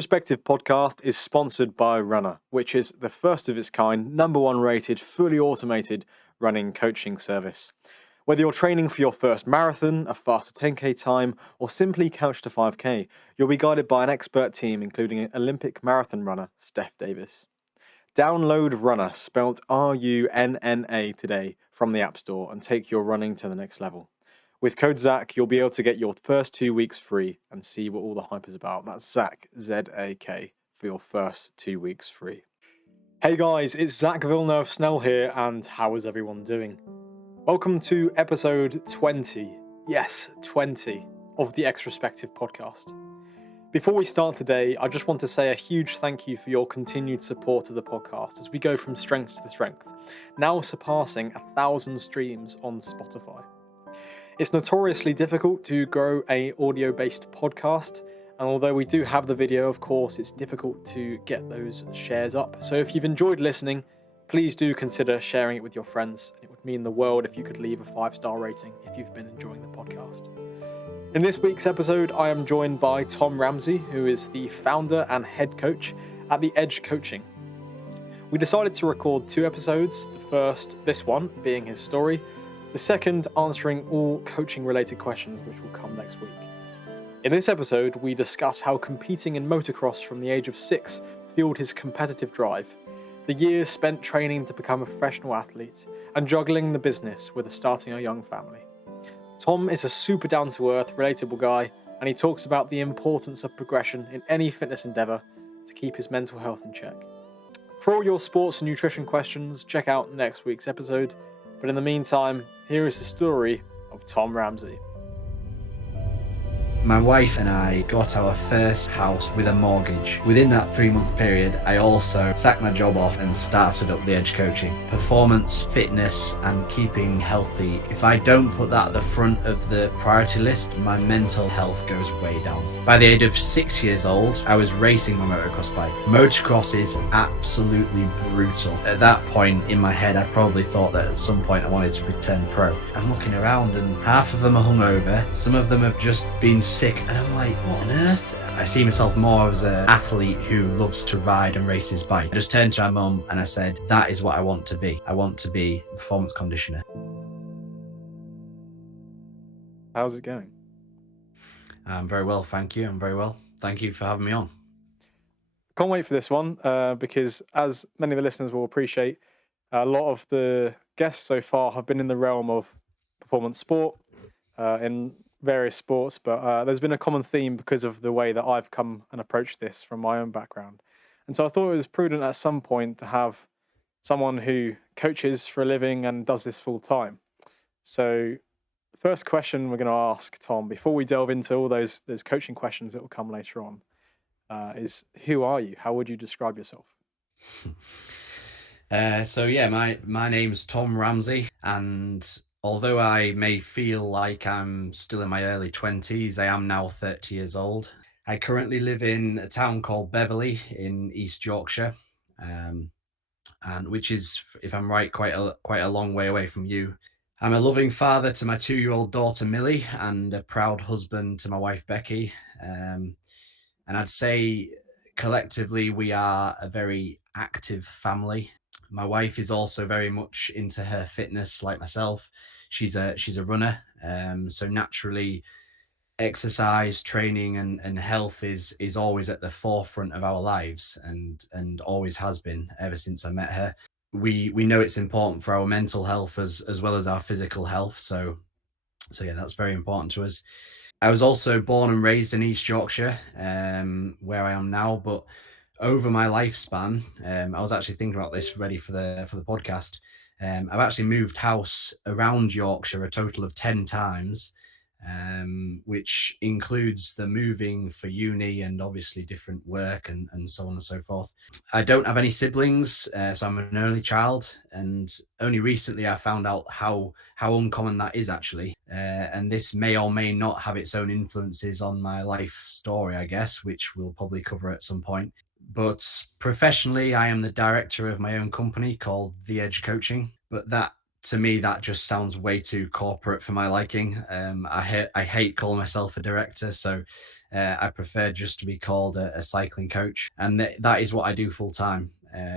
Perspective podcast is sponsored by Runner, which is the first of its kind, #1 rated, fully automated running coaching service. Whether you're training for your first marathon, a faster 10k time, or simply couch to 5k, you'll be guided by an expert team including Olympic marathon runner Steph Davis. Download Runner, spelt RUNNA, today from the App Store and take your running to the next level. With code ZAK, you'll be able to get your first 2 weeks free and see what all the hype is about. That's ZAK, Z-A-K, for your first 2 weeks free. Hey guys, it's Zach Villeneuve-Snell here, and how is everyone doing? Welcome to episode 20, yes, 20, of the Extrospective podcast. Before we start today, I just want to say a huge thank you for your continued support of the podcast as we go from strength to strength, now surpassing 1,000 streams on Spotify. It's notoriously difficult to grow an audio-based podcast, and although we do have the video, of course, it's difficult to get those shares up. So if you've enjoyed listening, please do consider sharing it with your friends. It would mean the world if you could leave a 5-star rating if you've been enjoying the podcast. In this week's episode, I am joined by Tom Ramsay, who is the founder and head coach at The Edge Coaching. We decided to record 2 episodes, the first, this one, being his story, the second answering all coaching related questions, which will come next week. In this episode, we discuss how competing in motocross from the age of 6 fueled his competitive drive, the years spent training to become a professional athlete, and juggling the business with starting a young family. Tom is a super down-to-earth, relatable guy, and he talks about the importance of progression in any fitness endeavour to keep his mental health in check. For all your sports and nutrition questions, check out next week's episode. But in the meantime, here is the story of Tom Ramsay. My wife and I got our first house with a mortgage. Within that 3-month period, I also sacked my job off and started up The Edge Coaching. Performance, fitness, and keeping healthy. If I don't put that at the front of the priority list, my mental health goes way down. By the age of 6 years old, I was racing my motocross bike. Motocross is absolutely brutal. At that point in my head, I probably thought that at some point I wanted to turn pro. I'm looking around and half of them are hungover. Some of them have just been sick, and I'm like, what on earth? I see myself more as an athlete who loves to ride and race his bike. I just turned to my mum and I said, that is what I want to be. I want to be a performance conditioner. How's it going? I'm very well, thank you. I'm very well. Thank you for having me on. Can't wait for this one because, as many of the listeners will appreciate, a lot of the guests so far have been in the realm of performance sport, in various sports, but there's been a common theme because of the way that I've come and approached this from my own background. And so I thought it was prudent at some point to have someone who coaches for a living and does this full time. So first question we're going to ask Tom, before we delve into all those coaching questions that will come later on, is who are you? How would you describe yourself? My name's Tom Ramsay, and although I may feel like I'm still in my early 20s, I am now 30 years old. I currently live in a town called Beverley in East Yorkshire, and which is, if I'm right, quite a long way away from you. I'm a loving father to my 2-year-old daughter Millie, and a proud husband to my wife Becky. And I'd say collectively we are a very active family. My wife is also very much into her fitness, like myself. She's a runner, so naturally, exercise, training, and health is always at the forefront of our lives, and always has been ever since I met her. We know it's important for our mental health as well as our physical health. So yeah, that's very important to us. I was also born and raised in East Yorkshire, where I am now, but over my lifespan, I was actually thinking about this ready for the podcast. I've actually moved house around Yorkshire a total of 10 times, which includes the moving for uni and obviously different work and so on and so forth. I don't have any siblings, so I'm an only child, and only recently I found out how uncommon that is actually. And this may or may not have its own influences on my life story, I guess, which we'll probably cover at some point. But professionally, I am the director of my own company called The Edge Coaching. But that to me that just sounds way too corporate for my liking. I hate calling myself a director, so I prefer just to be called a cycling coach, and that is what I do full time.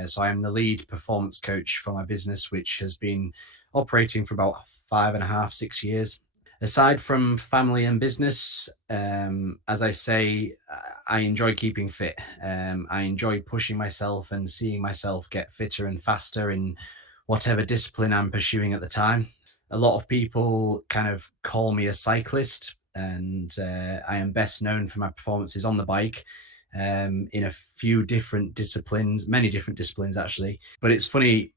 So I am the lead performance coach for my business, which has been operating for about 5.5, 6 years. Aside from family and business, as I say, I enjoy keeping fit. I enjoy pushing myself and seeing myself get fitter and faster in whatever discipline I'm pursuing at the time. A lot of people kind of call me a cyclist, and I am best known for my performances on the bike in a few different disciplines, many different disciplines actually. But it's funny,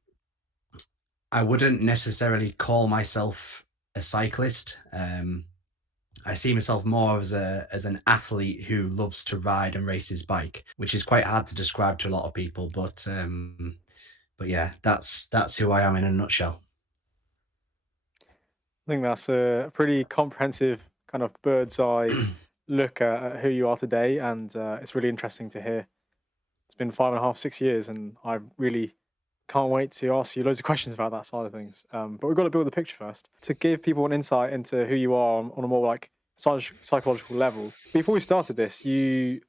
I wouldn't necessarily call myself a cyclist. I see myself more as an athlete who loves to ride and race his bike, which is quite hard to describe to a lot of people. But yeah, that's who I am in a nutshell. I think that's a pretty comprehensive kind of bird's eye look at who you are today, and it's really interesting to hear. It's been 5.5, 6 years, and I really can't wait to ask you loads of questions about that side of things. But we've got to build the picture first to give people an insight into who you are on a more like psychological level. Before we started this, you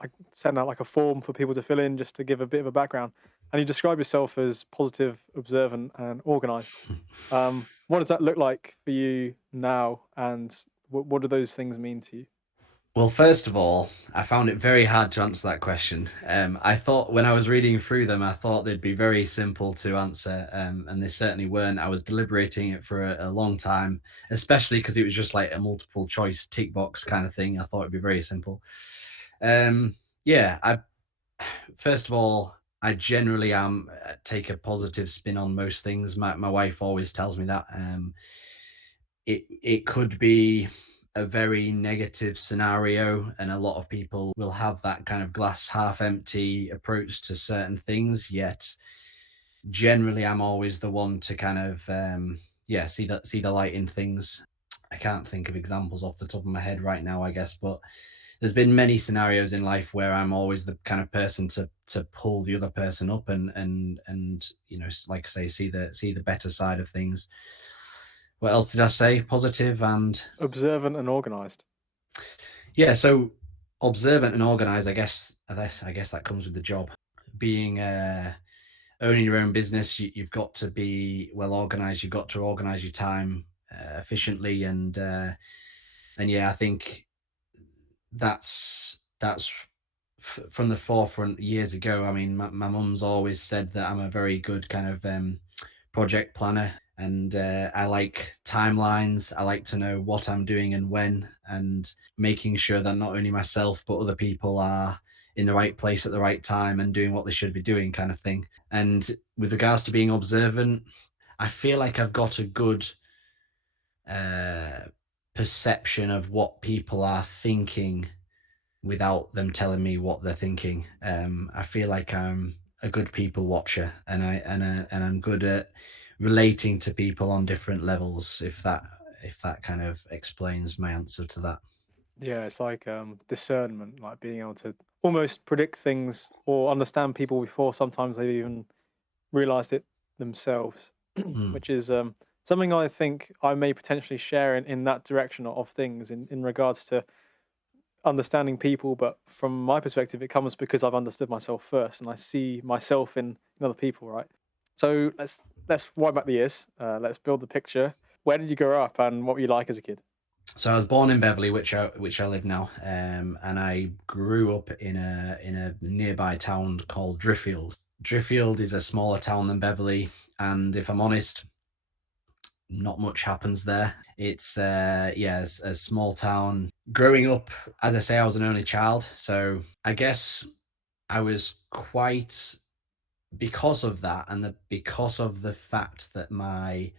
I sent out like a form for people to fill in just to give a bit of a background, and you describe yourself as positive, observant, and organized. What does that look like for you now, and what do those things mean to you? Well, first of all, I found it very hard to answer that question. I thought when I was reading through them, I thought they'd be very simple to answer, and they certainly weren't. I was deliberating it for a long time, especially because it was just like a multiple choice tick box kind of thing. I thought it'd be very simple. Yeah, I first of all, I generally am take a positive spin on most things. My wife always tells me that. It could be a very negative scenario, and a lot of people will have that kind of glass half empty approach to certain things, yet generally I'm always the one to kind of yeah, see the light in things. I can't think of examples off the top of my head right now, I guess, but there's been many scenarios in life where I'm always the kind of person to pull the other person up and like I say, see the better side of things. What else did I say? Positive and Observant and organized. yeah, so observant and organized, I guess that comes with the job. Being owning your own business, you've got to be well organized. You've got to organize your time efficiently, and yeah, I think that's from the forefront years ago. I mean, my mum's always said that I'm a very good kind of project planner, and I like timelines. I like to know what I'm doing and when, and making sure that not only myself but other people are in the right place at the right time and doing what they should be doing, kind of thing. And with regards to being observant, I feel like I've got a good uh, perception of what people are thinking without them telling me what they're thinking. I feel like I'm a good people watcher, and I'm good at relating to people on different levels. If that kind of explains my answer to that. Yeah, it's like discernment, like being able to almost predict things or understand people before sometimes they've even realized it themselves, Hmm. which is something I think I may potentially share in that direction of things in regards to understanding people. But from my perspective, it comes because I've understood myself first and I see myself in other people, right? So let's wind back the years. Let's build the picture. Where did you grow up and what were you like as a kid? So I was born in Beverley, which I live now, and I grew up in a nearby town called Driffield. Driffield is a smaller town than Beverley, and if I'm honest, not much happens there. It's yeah, a small town. Growing up, as I say, I was an only child, so I guess I was quite because of that, and because of the fact that my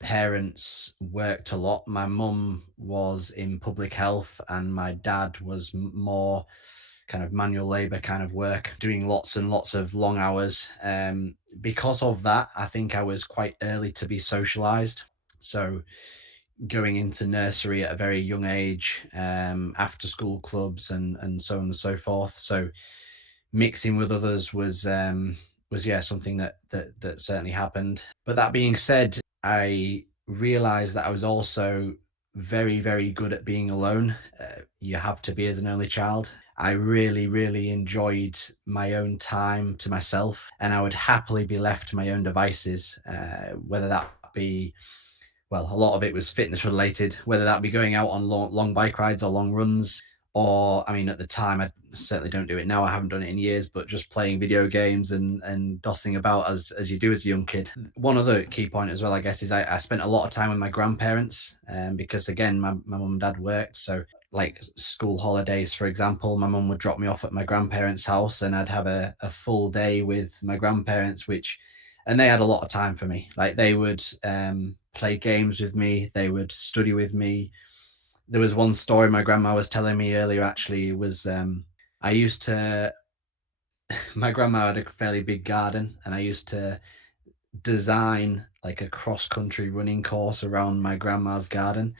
parents worked a lot. My mum was in public health, and my dad was more kind of manual labor kind of work, doing lots and lots of long hours. Because of that, I think I was quite early to be socialized. So going into nursery at a very young age, after school clubs and so on and so forth. So mixing with others was yeah, something that certainly happened. But that being said, I realized that I was also very, very good at being alone. You have to be as an only child. I really, really enjoyed my own time to myself, and I would happily be left to my own devices, whether that be, well, a lot of it was fitness related, whether that be going out on long bike rides or long runs, or I mean, at the time, I certainly don't do it now. I haven't done it in years, but just playing video games and dossing about as you do as a young kid. One other key point as well, I guess, is I spent a lot of time with my grandparents, because again, my mum and dad worked, so like school holidays, for example, my mum would drop me off at my grandparents' house, and I'd have a full day with my grandparents, which and they had a lot of time for me. Like they would play games with me, they would study with me. There was one story my grandma was telling me earlier. Actually, it was I used to. My grandma had a fairly big garden, and I used to design like a cross country running course around my grandma's garden,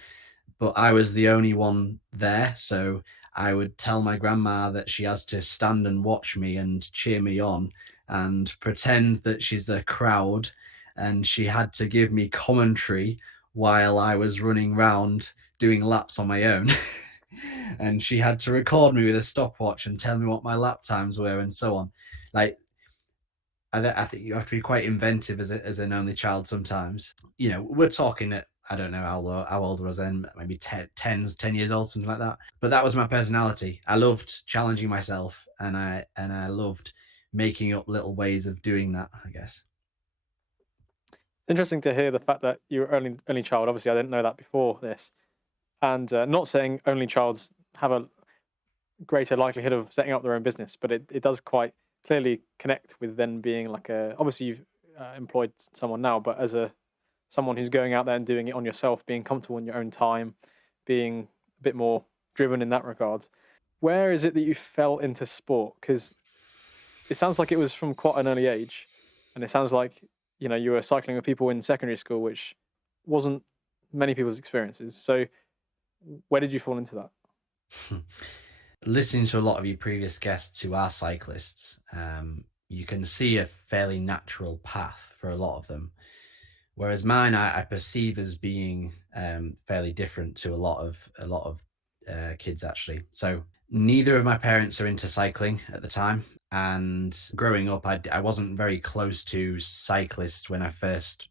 but I was the only one there. So I would tell my grandma that she has to stand and watch me and cheer me on and pretend that she's a crowd. And she had to give me commentary while I was running round doing laps on my own. And she had to record me with a stopwatch and tell me what my lap times were and so on. Like, I think you have to be quite inventive as an only child sometimes. You know, we're talking at, I don't know how old was I then, maybe 10 years old, something like that. But that was my personality. I loved challenging myself, and I loved making up little ways of doing that, I guess. Interesting to hear the fact that you were only child. Obviously, I didn't know that before this. And not saying only childs have a greater likelihood of setting up their own business, but it does quite clearly connect with then being like a. Obviously, you've employed someone now, but as a someone who's going out there and doing it on yourself, being comfortable in your own time, being a bit more driven in that regard. Where is it that you fell into sport? Because it sounds like it was from quite an early age, and it sounds like you were cycling with people in secondary school, which wasn't many people's experiences. So where did you fall into that? Listening to a lot of your previous guests who are cyclists, you can see a fairly natural path for a lot of them. Whereas mine, I perceive as being fairly different to a lot of kids actually. So neither of my parents are into cycling at the time, and growing up, I wasn't very close to cyclists when I first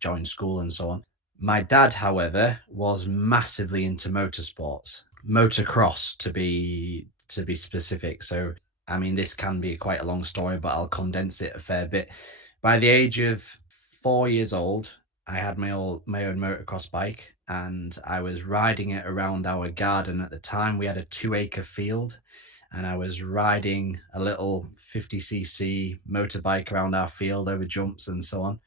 joined school and so on. My dad, however, was massively into motorsports, motocross to be specific. So I mean, this can be quite a long story, but I'll condense it a fair bit. By the age of 4 years old, I had my own motocross bike, and I was riding it around our garden. At the time, we had a 2 acre field, and I was riding a little 50cc motorbike around our field over jumps and so on.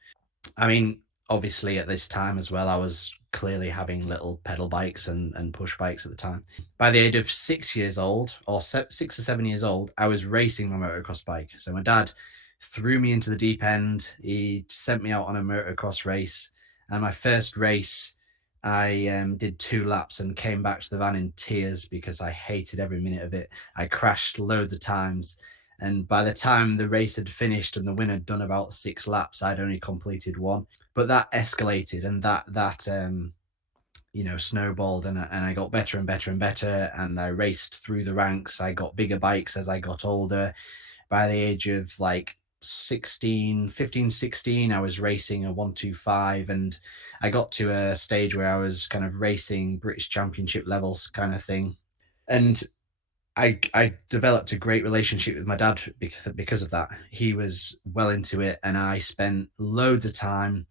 I mean, obviously at this time as well, I was clearly having little pedal bikes and push bikes at the time. By the age of 6 years old, or 6 or 7 years old, I was racing my motocross bike. So my dad threw me into the deep end. He sent me out on a motocross race. And my first race, I did 2 laps and came back to the van in tears because I hated every minute of it. I crashed loads of times. And by the time the race had finished and the winner had done about 6 laps, I'd only completed one. But that escalated, and that snowballed, and I got better and better and better. And I raced through the ranks. I got bigger bikes as I got older. By the age of like 16, 15, 16, I was racing a 125, and I got to a stage where I was kind of racing British Championship levels kind of thing. And I developed a great relationship with my dad because of that. He was well into it, and I spent loads of time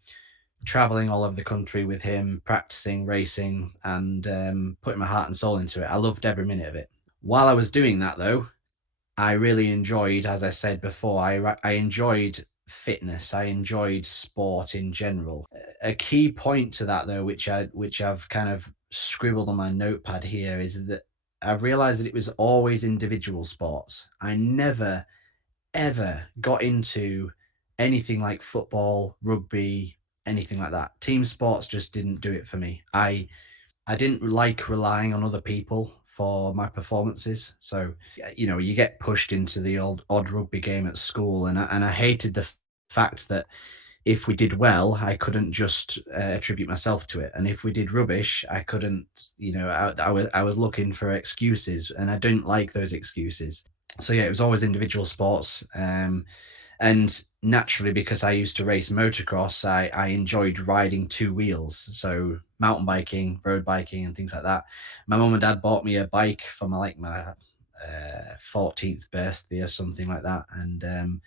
traveling all over the country with him, practicing racing, and putting my heart and soul into it. I loved every minute of it. While I was doing that, though, I really enjoyed, as I said before, I enjoyed fitness. I enjoyed sport in general. A key point to that, though, which I've kind of scribbled on my notepad here, is that I've realized that it was always individual sports. I never ever got into anything like football, rugby, anything like that. Team sports just didn't do it for me. I didn't like relying on other people for my performances. So, you get pushed into the old odd rugby game at school, and I hated the fact that if we did well, I couldn't just attribute myself to it, and if we did rubbish, I couldn't. I was looking for excuses, and I didn't like those excuses. So yeah, it was always individual sports. And naturally, because I used to race motocross, I enjoyed riding two wheels. So mountain biking, road biking, and things like that. My mum and dad bought me a bike for my 14th birthday or something like that. And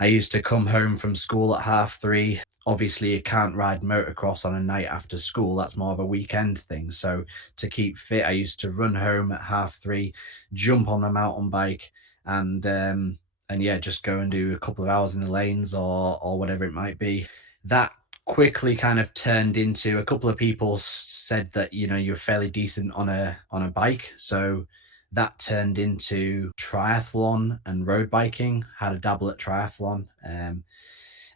I used to come home from school at 3:30. Obviously, you can't ride motocross on a night after school. That's more of a weekend thing. So to keep fit, I used to run home at 3:30, jump on a mountain bike, and yeah, just go and do a couple of hours in the lanes or whatever it might be. That quickly kind of turned into, a couple of people said that you're fairly decent on a bike, so that turned into triathlon and road biking. Had a dabble at triathlon.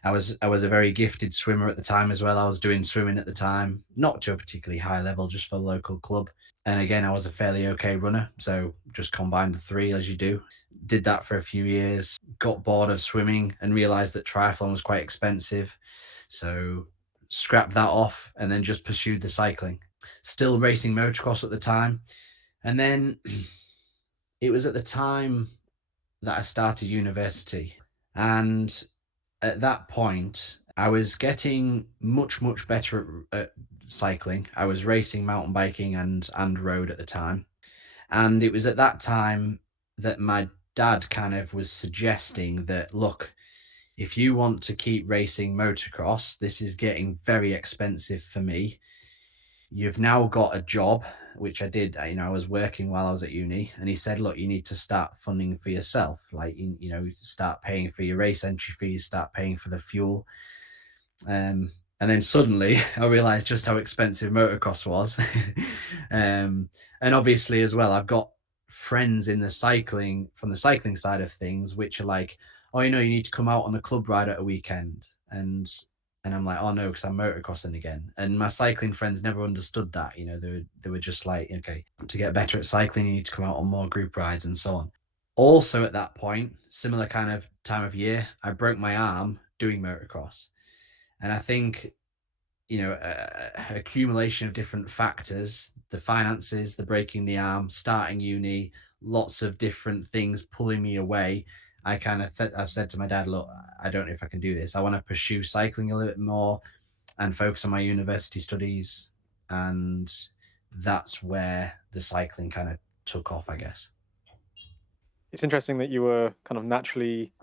I was a very gifted swimmer at the time as well. I was doing swimming at the time, not to a particularly high level, just for the local club. And again, I was a fairly okay runner, so just combined the three as you do. Did that for a few years, got bored of swimming and realized that triathlon was quite expensive. So scrapped that off and then just pursued the cycling. Still racing motocross at the time. And then it was at the time that I started university. And at that point, I was getting much, much better at cycling. I was racing mountain biking and road at the time. And it was at that time that my dad kind of was suggesting that, look, if you want to keep racing motocross, this is getting very expensive for me. You've now got a job, which I did. I was working while I was at uni, and he said, look, you need to start funding for yourself. Like, start paying for your race entry fees, start paying for the fuel. And then suddenly I realized just how expensive motocross was. And obviously as well, I've got friends in the cycling, from the cycling side of things, which are like, oh, you need to come out on a club ride at a weekend. And I'm like, oh no, because I'm motocrossing again. And my cycling friends never understood that. They were just like, okay, to get better at cycling, you need to come out on more group rides and so on. Also at that point, similar kind of time of year, I broke my arm doing motocross. And I think, accumulation of different factors, the finances, the breaking the arm, starting uni, lots of different things pulling me away. I've said to my dad, look, I don't know if I can do this. I want to pursue cycling a little bit more and focus on my university studies. And that's where the cycling kind of took off, I guess. It's interesting that you were kind of naturally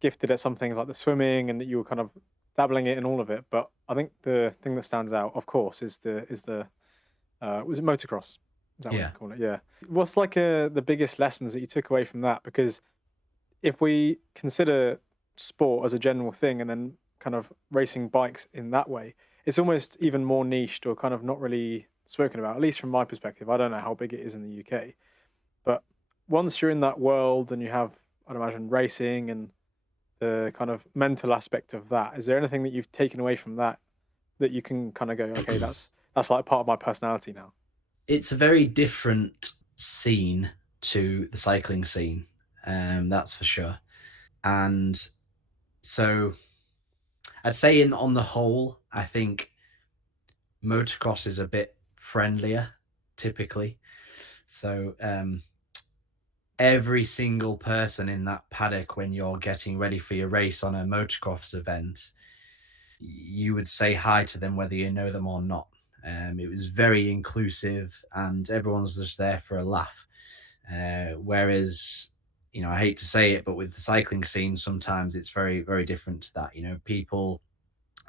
gifted at some things like the swimming, and that you were kind of dabbling it in all of it. But I think the thing that stands out, of course, is the was it motocross? Is that what you Yeah. call it? Yeah. What's like the biggest lessons that you took away from that? Because if we consider sport as a general thing, and then kind of racing bikes in that way, it's almost even more niched or kind of not really spoken about, at least from my perspective. I don't know how big it is in the UK, but once you're in that world and you have, I'd imagine, racing and the kind of mental aspect of that, is there anything that you've taken away from that that you can kind of go, okay, that's like part of my personality now? It's a very different scene to the cycling scene, that's for sure. And so I'd say, on the whole, I think motocross is a bit friendlier typically. So every single person in that paddock, when you're getting ready for your race on a motocross event, you would say hi to them whether you know them or not. It was very inclusive, and everyone's just there for a laugh. Whereas, I hate to say it, but with the cycling scene, sometimes it's very, very different to that. People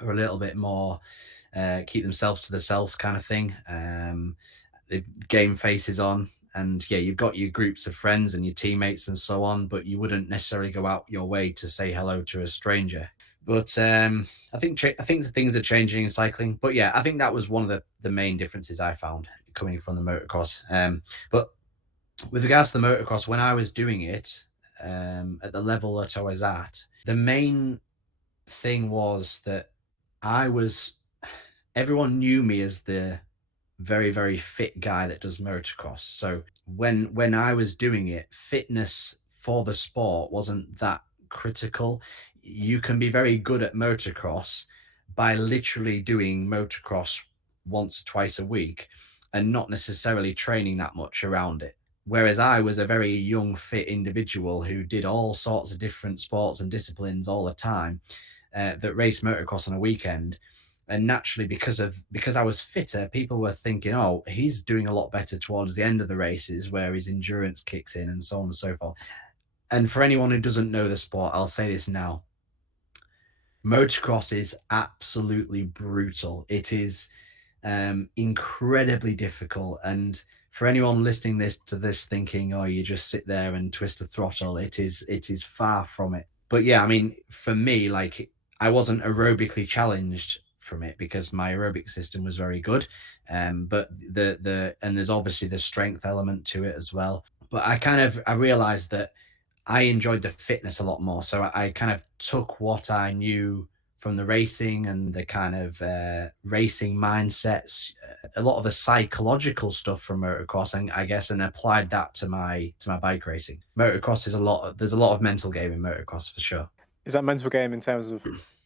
are a little bit more keep themselves to themselves kind of thing. The game faces on, and yeah, you've got your groups of friends and your teammates and so on, but you wouldn't necessarily go out your way to say hello to a stranger. But I think the things are changing in cycling. But yeah, I think that was one of the main differences I found coming from the motocross. But with regards to the motocross, when I was doing it, at the level that I was at, the main thing was that I was everyone knew me as the very, very fit guy that does motocross. So when I was doing it, fitness for the sport wasn't that critical. you can be very good at motocross by literally doing motocross once or twice a week and not necessarily training that much around it. Whereas I was a very young, fit individual who did all sorts of different sports and disciplines all the time, that raced motocross on a weekend. And naturally, because I was fitter, people were thinking, "Oh, he's doing a lot better towards the end of the races, where his endurance kicks in, and so on and so forth." And for anyone who doesn't know the sport, I'll say this now: motocross is absolutely brutal. It is incredibly difficult. And for anyone listening this thinking, "Oh, you just sit there and twist the throttle," it is far from it. But yeah, I mean, for me, like, I wasn't aerobically challenged from it because my aerobic system was very good. But and there's obviously the strength element to it as well. But I realized that I enjoyed the fitness a lot more. So I kind of took what I knew from the racing and the kind of racing mindsets, a lot of the psychological stuff from motocross, and I guess, and applied that to my bike racing. Motocross is there's a lot of mental game in motocross for sure. Is that mental game in terms of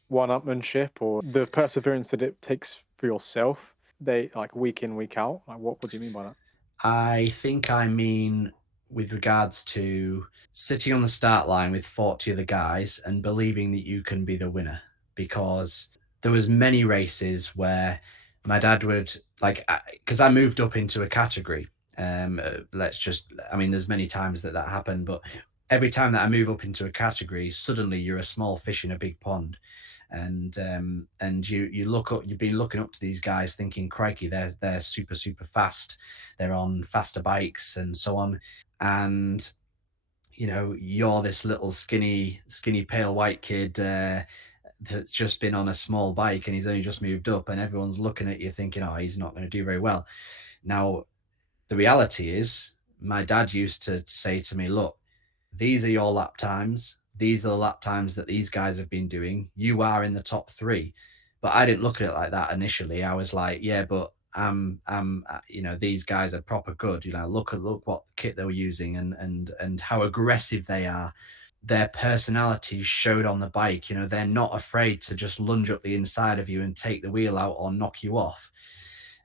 one-upmanship or the perseverance that it takes for yourself? They like week in, week out. Like, what do you mean by that? I think I mean with regards to sitting on the start line with 40 other guys and believing that you can be the winner, because there was many races where my dad would, like, because I moved up into a category. Let's just, I mean, there's many times that happened, but every time that I move up into a category, suddenly you're a small fish in a big pond. And you look up, you've been looking up to these guys thinking, crikey, they're super super fast, they're on faster bikes and so on. And you're this little skinny pale white kid, that's just been on a small bike and he's only just moved up, and everyone's looking at you thinking, oh, he's not going to do very well. Now, the reality is, my dad used to say to me, look, these are your lap times. These are the lap times that these guys have been doing. You are in the top three. But I didn't look at it like that initially. I was like, yeah, but these guys are proper good. Look what kit they were using, and how aggressive they are. Their personalities showed on the bike. They're not afraid to just lunge up the inside of you and take the wheel out or knock you off.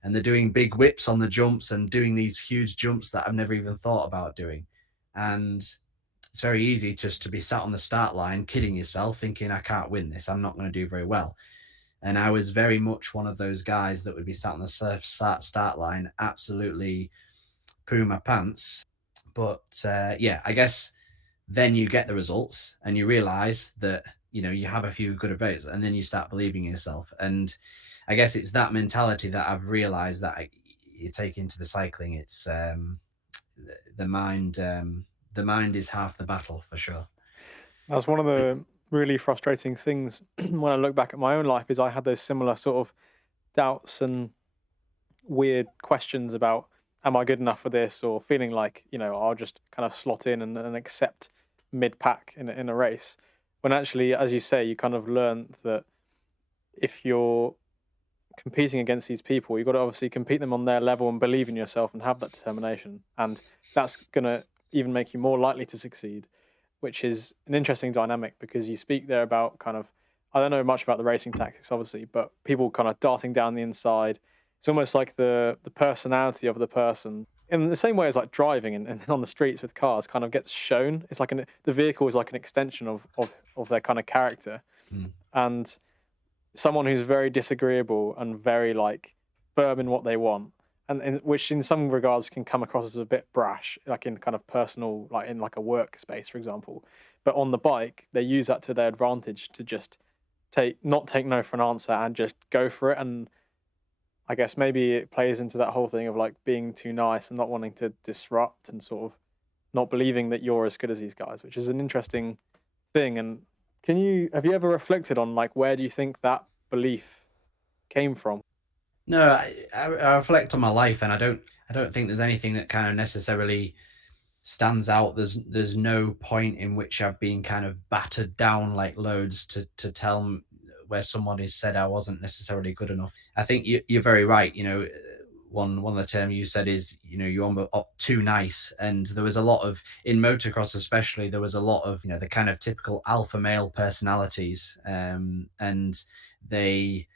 And they're doing big whips on the jumps and doing these huge jumps that I've never even thought about doing. And it's very easy just to be sat on the start line, kidding yourself, thinking, I can't win this. I'm not going to do very well. And I was very much one of those guys that would be sat on the start line, absolutely pooing my pants. But yeah, I guess then you get the results and you realize that, you have a few good events, and then you start believing in yourself. And I guess it's that mentality that I've realized that you take into the cycling. It's the mind. The mind is half the battle for sure. That's one of the really frustrating things when I look back at my own life is I had those similar sort of doubts and weird questions about am I good enough for this, or feeling like I'll just kind of slot in and accept mid pack in a race. When actually, as you say, you kind of learn that if you're competing against these people, you've got to obviously compete them on their level and believe in yourself and have that determination, and that's gonna even make you more likely to succeed, which is an interesting dynamic because you speak there about kind of, I don't know much about the racing tactics obviously, but people kind of darting down the inside. It's almost like the personality of the person in the same way as like driving and on the streets with cars kind of gets shown. It's like the vehicle is like an extension of their kind of character. Mm. And someone who's very disagreeable and very like firm in what they want, and which in some regards can come across as a bit brash, like in kind of personal, like in like a workspace, for example. But on the bike, they use that to their advantage to just not take no for an answer and just go for it. And I guess maybe it plays into that whole thing of like being too nice and not wanting to disrupt and sort of not believing that you're as good as these guys, which is an interesting thing. And have you ever reflected on like where do you think that belief came from? No, I reflect on my life, and I don't think there's anything that kind of necessarily stands out. There's no point in which I've been kind of battered down like loads to tell where someone has said I wasn't necessarily good enough. I think you're very right. one of the term you said is, you're too nice. And there was a lot of, in motocross especially, there was a lot of, the kind of typical alpha male personalities. And they,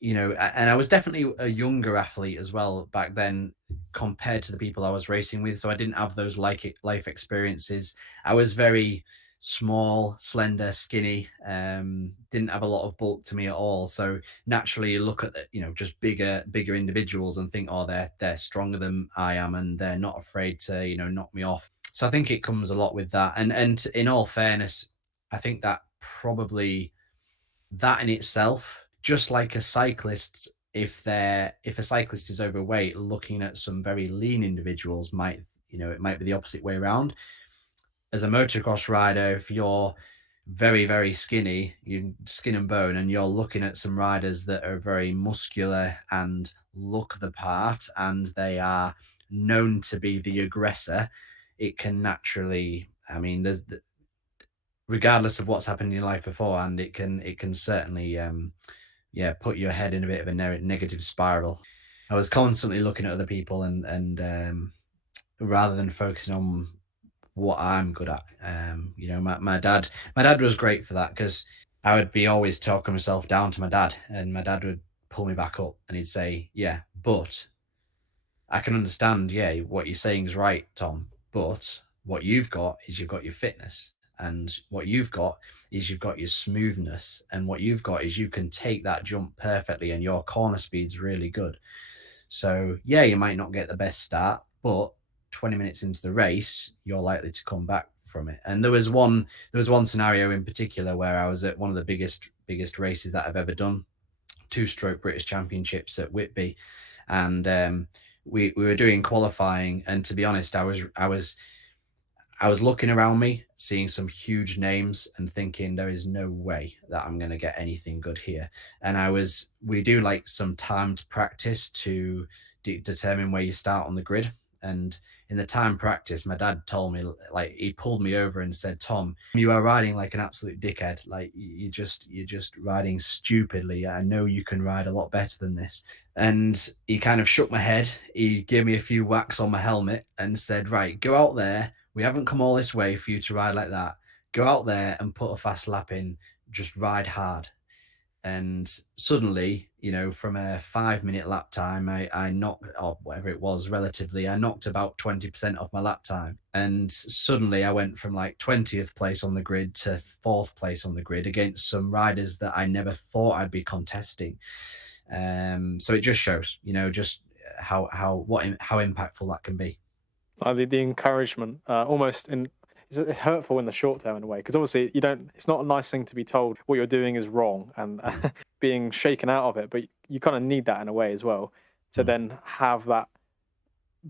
and I was definitely a younger athlete as well back then compared to the people I was racing with. So I didn't have those life experiences. I was very small, slender, skinny, didn't have a lot of bulk to me at all. So naturally you look at the, just bigger individuals and think, oh, they're stronger than I am and they're not afraid to, knock me off. So I think it comes a lot with that. And in all fairness, I think that probably that in itself, just like a cyclist, if a cyclist is overweight, looking at some very lean individuals might, it might be the opposite way around. As a motocross rider, if you're very, very skinny, you skin and bone, and you're looking at some riders that are very muscular and look the part, and they are known to be the aggressor, it can naturally, I mean, regardless of what's happened in your life beforehand, it can certainly yeah, put your head in a bit of a negative spiral. I was constantly looking at other people and rather than focusing on what I'm good at. My dad was great for that because I would be always talking myself down to my dad, and my dad would pull me back up and he'd say, "Yeah, but I can understand, yeah, what you're saying is right, Tom, but what you've got is you've got your fitness, and what you've got is you've got your smoothness, and what you've got is you can take that jump perfectly, and your corner speed's really good. So, yeah, you might not get the best start, but 20 minutes into the race, you're likely to come back from it." And there was one scenario in particular where I was at one of the biggest races that I've ever done, two-stroke British Championships at Whitby, and we were doing qualifying, and to be honest, I was looking around me, seeing some huge names and thinking there is no way that I'm going to get anything good here. And we do like some timed practice to determine where you start on the grid. And in the time practice, my dad told me, like, he pulled me over and said, "Tom, you are riding like an absolute dickhead. Like, you're just riding stupidly. I know you can ride a lot better than this." And he kind of shook my head. He gave me a few whacks on my helmet and said, "Right, go out there. We haven't come all this way for you to ride like that. Go out there and put a fast lap in. Just ride hard." And suddenly, from a 5 minute lap time, I knocked, or whatever it was relatively, I knocked about 20% off my lap time. And suddenly I went from like 20th place on the grid to fourth place on the grid against some riders that I never thought I'd be contesting. So it just shows, just how impactful that can be. The encouragement, almost in it's hurtful in the short term in a way, because obviously you don't. It's not a nice thing to be told what you're doing is wrong and being shaken out of it. But you kind of need that in a way as well to Mm. then have that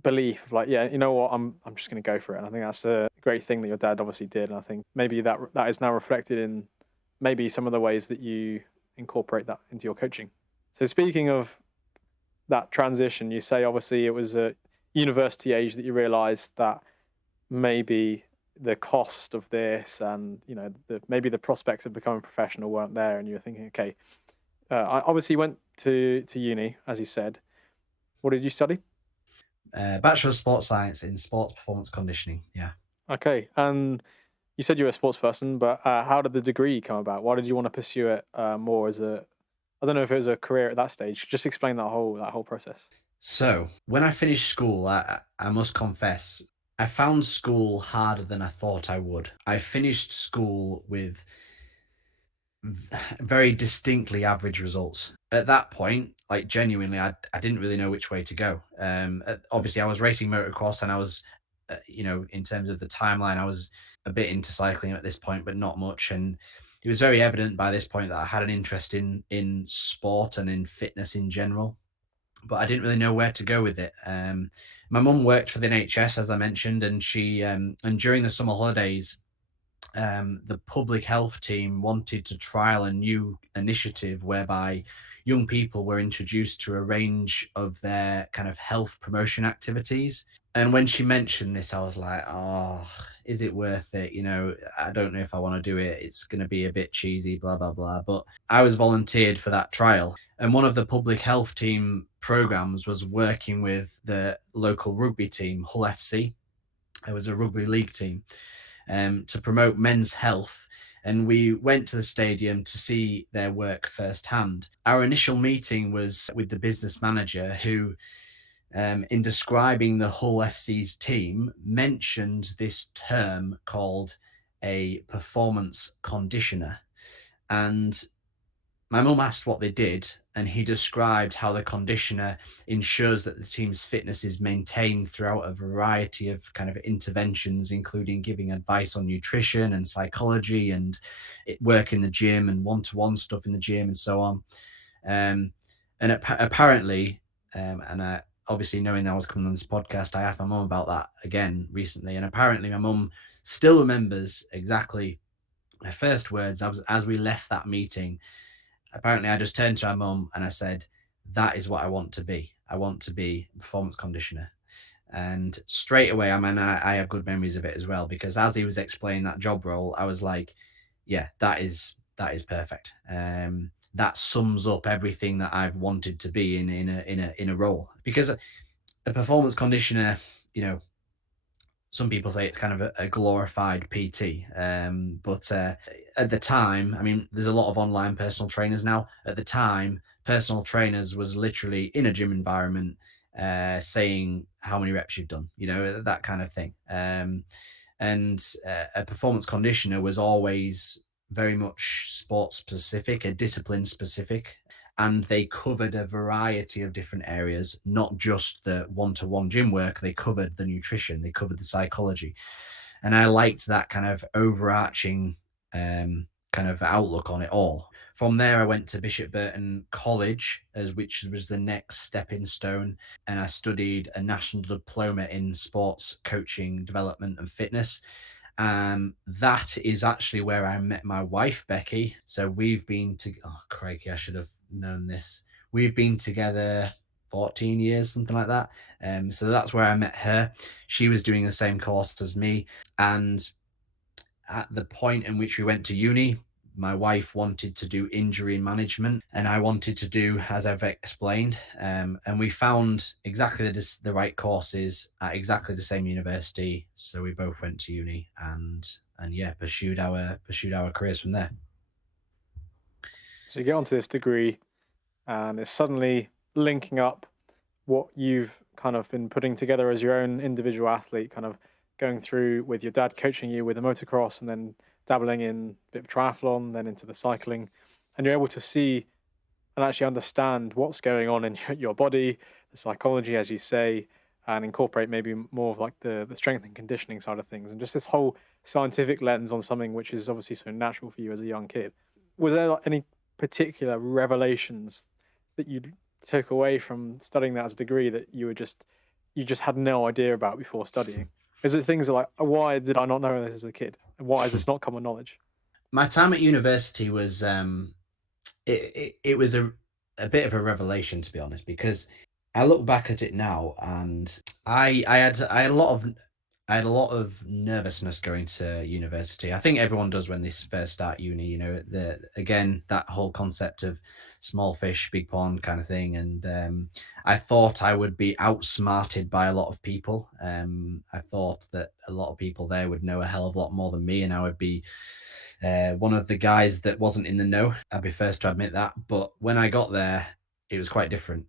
belief of like, yeah, you know what, I'm just going to go for it. And I think that's a great thing that your dad obviously did. And I think maybe that is now reflected in maybe some of the ways that you incorporate that into your coaching. So speaking of that transition, you say obviously it was at university age that you realised that maybe the cost of this and maybe the prospects of becoming professional weren't there, and you were thinking, okay, I obviously went to uni, as you said. What did you study? Bachelor of Sports Science in Sports Performance Conditioning. Yeah. Okay, and you said you were a sports person, but how did the degree come about? Why did you want to pursue it more as a? I don't know if it was a career at that stage. Just explain that whole process. So when I finished school, I must confess, I found school harder than I thought I would. I finished school with very distinctly average results. At that point, like genuinely, I didn't really know which way to go. Obviously, I was racing motocross, and I was, in terms of the timeline, I was a bit into cycling at this point, but not much. And it was very evident by this point that I had an interest in sport and in fitness in general, but I didn't really know where to go with it. My mum worked for the NHS, as I mentioned, and and during the summer holidays, the public health team wanted to trial a new initiative whereby young people were introduced to a range of their kind of health promotion activities. And when she mentioned this, I was like, oh, is it worth it? I don't know if I want to do it. It's going to be a bit cheesy, blah, blah, blah. But I was volunteered for that trial. And one of the public health team programs was working with the local rugby team, Hull FC. It was a rugby league team, to promote men's health. And we went to the stadium to see their work firsthand. Our initial meeting was with the business manager who, in describing the Hull FC's team, mentioned this term called a performance conditioner. And my mum asked what they did, and he described how the conditioner ensures that the team's fitness is maintained throughout a variety of kind of interventions, including giving advice on nutrition and psychology and work in the gym and one-to-one stuff in the gym and so on. Um, and apparently, and obviously knowing that I was coming on this podcast, I asked my mum about that again recently, and apparently my mum still remembers exactly her first words as we left that meeting. Apparently, I just turned to my mum and I said, "That is what I want to be. I want to be a performance conditioner." And straight away, I mean, I have good memories of it as well, because as he was explaining that job role, I was like, "Yeah, that is perfect. That sums up everything that I've wanted to be in a role." Because a performance conditioner, you know, some people say it's kind of a glorified PT. But at the time, I mean, there's a lot of online personal trainers now. At the time, personal trainers was literally in a gym environment, saying how many reps you've done, that kind of thing. And a performance conditioner was always very much sports specific, a discipline specific, and they covered a variety of different areas, not just the one-to-one gym work. They covered the nutrition, they covered the psychology, and I liked that kind of overarching, kind of outlook on it all. From there, I went to Bishop Burton College, as which was the next stepping stone, and I studied a national diploma in sports coaching, development, and fitness. That is actually where I met my wife, Becky. So we've been to, oh, crikey, I should have known this. We've been together 14 years, something like that. So that's where I met her. She was doing the same course as me. And at the point in which we went to uni, my wife wanted to do injury management, and I wanted to do, as I've explained. And we found exactly the right courses at exactly the same university. So we both went to uni and yeah, pursued our careers from there. So you get onto this degree, and it's suddenly linking up what you've kind of been putting together as your own individual athlete, kind of going through with your dad coaching you with the motocross and then dabbling in a bit of triathlon, then into the cycling. And you're able to see and actually understand what's going on in your body, the psychology, as you say, and incorporate maybe more of like the strength and conditioning side of things, and just this whole scientific lens on something which is obviously so natural for you as a young kid. Was there like any particular revelations that you took away from studying that as a degree that you just had no idea about before studying? Is it things like, why did I not know this as a kid? And why is this not common knowledge? My time at university was it was a bit of a revelation, to be honest, because I look back at it now, and I had a lot of nervousness going to university. I think everyone does when they first start uni. Again, that whole concept of small fish, big pond kind of thing, and I thought I would be outsmarted by a lot of people. I thought that a lot of people there would know a hell of a lot more than me, and I would be one of the guys that wasn't in the know. I'd be first to admit that. But when I got there, it was quite different.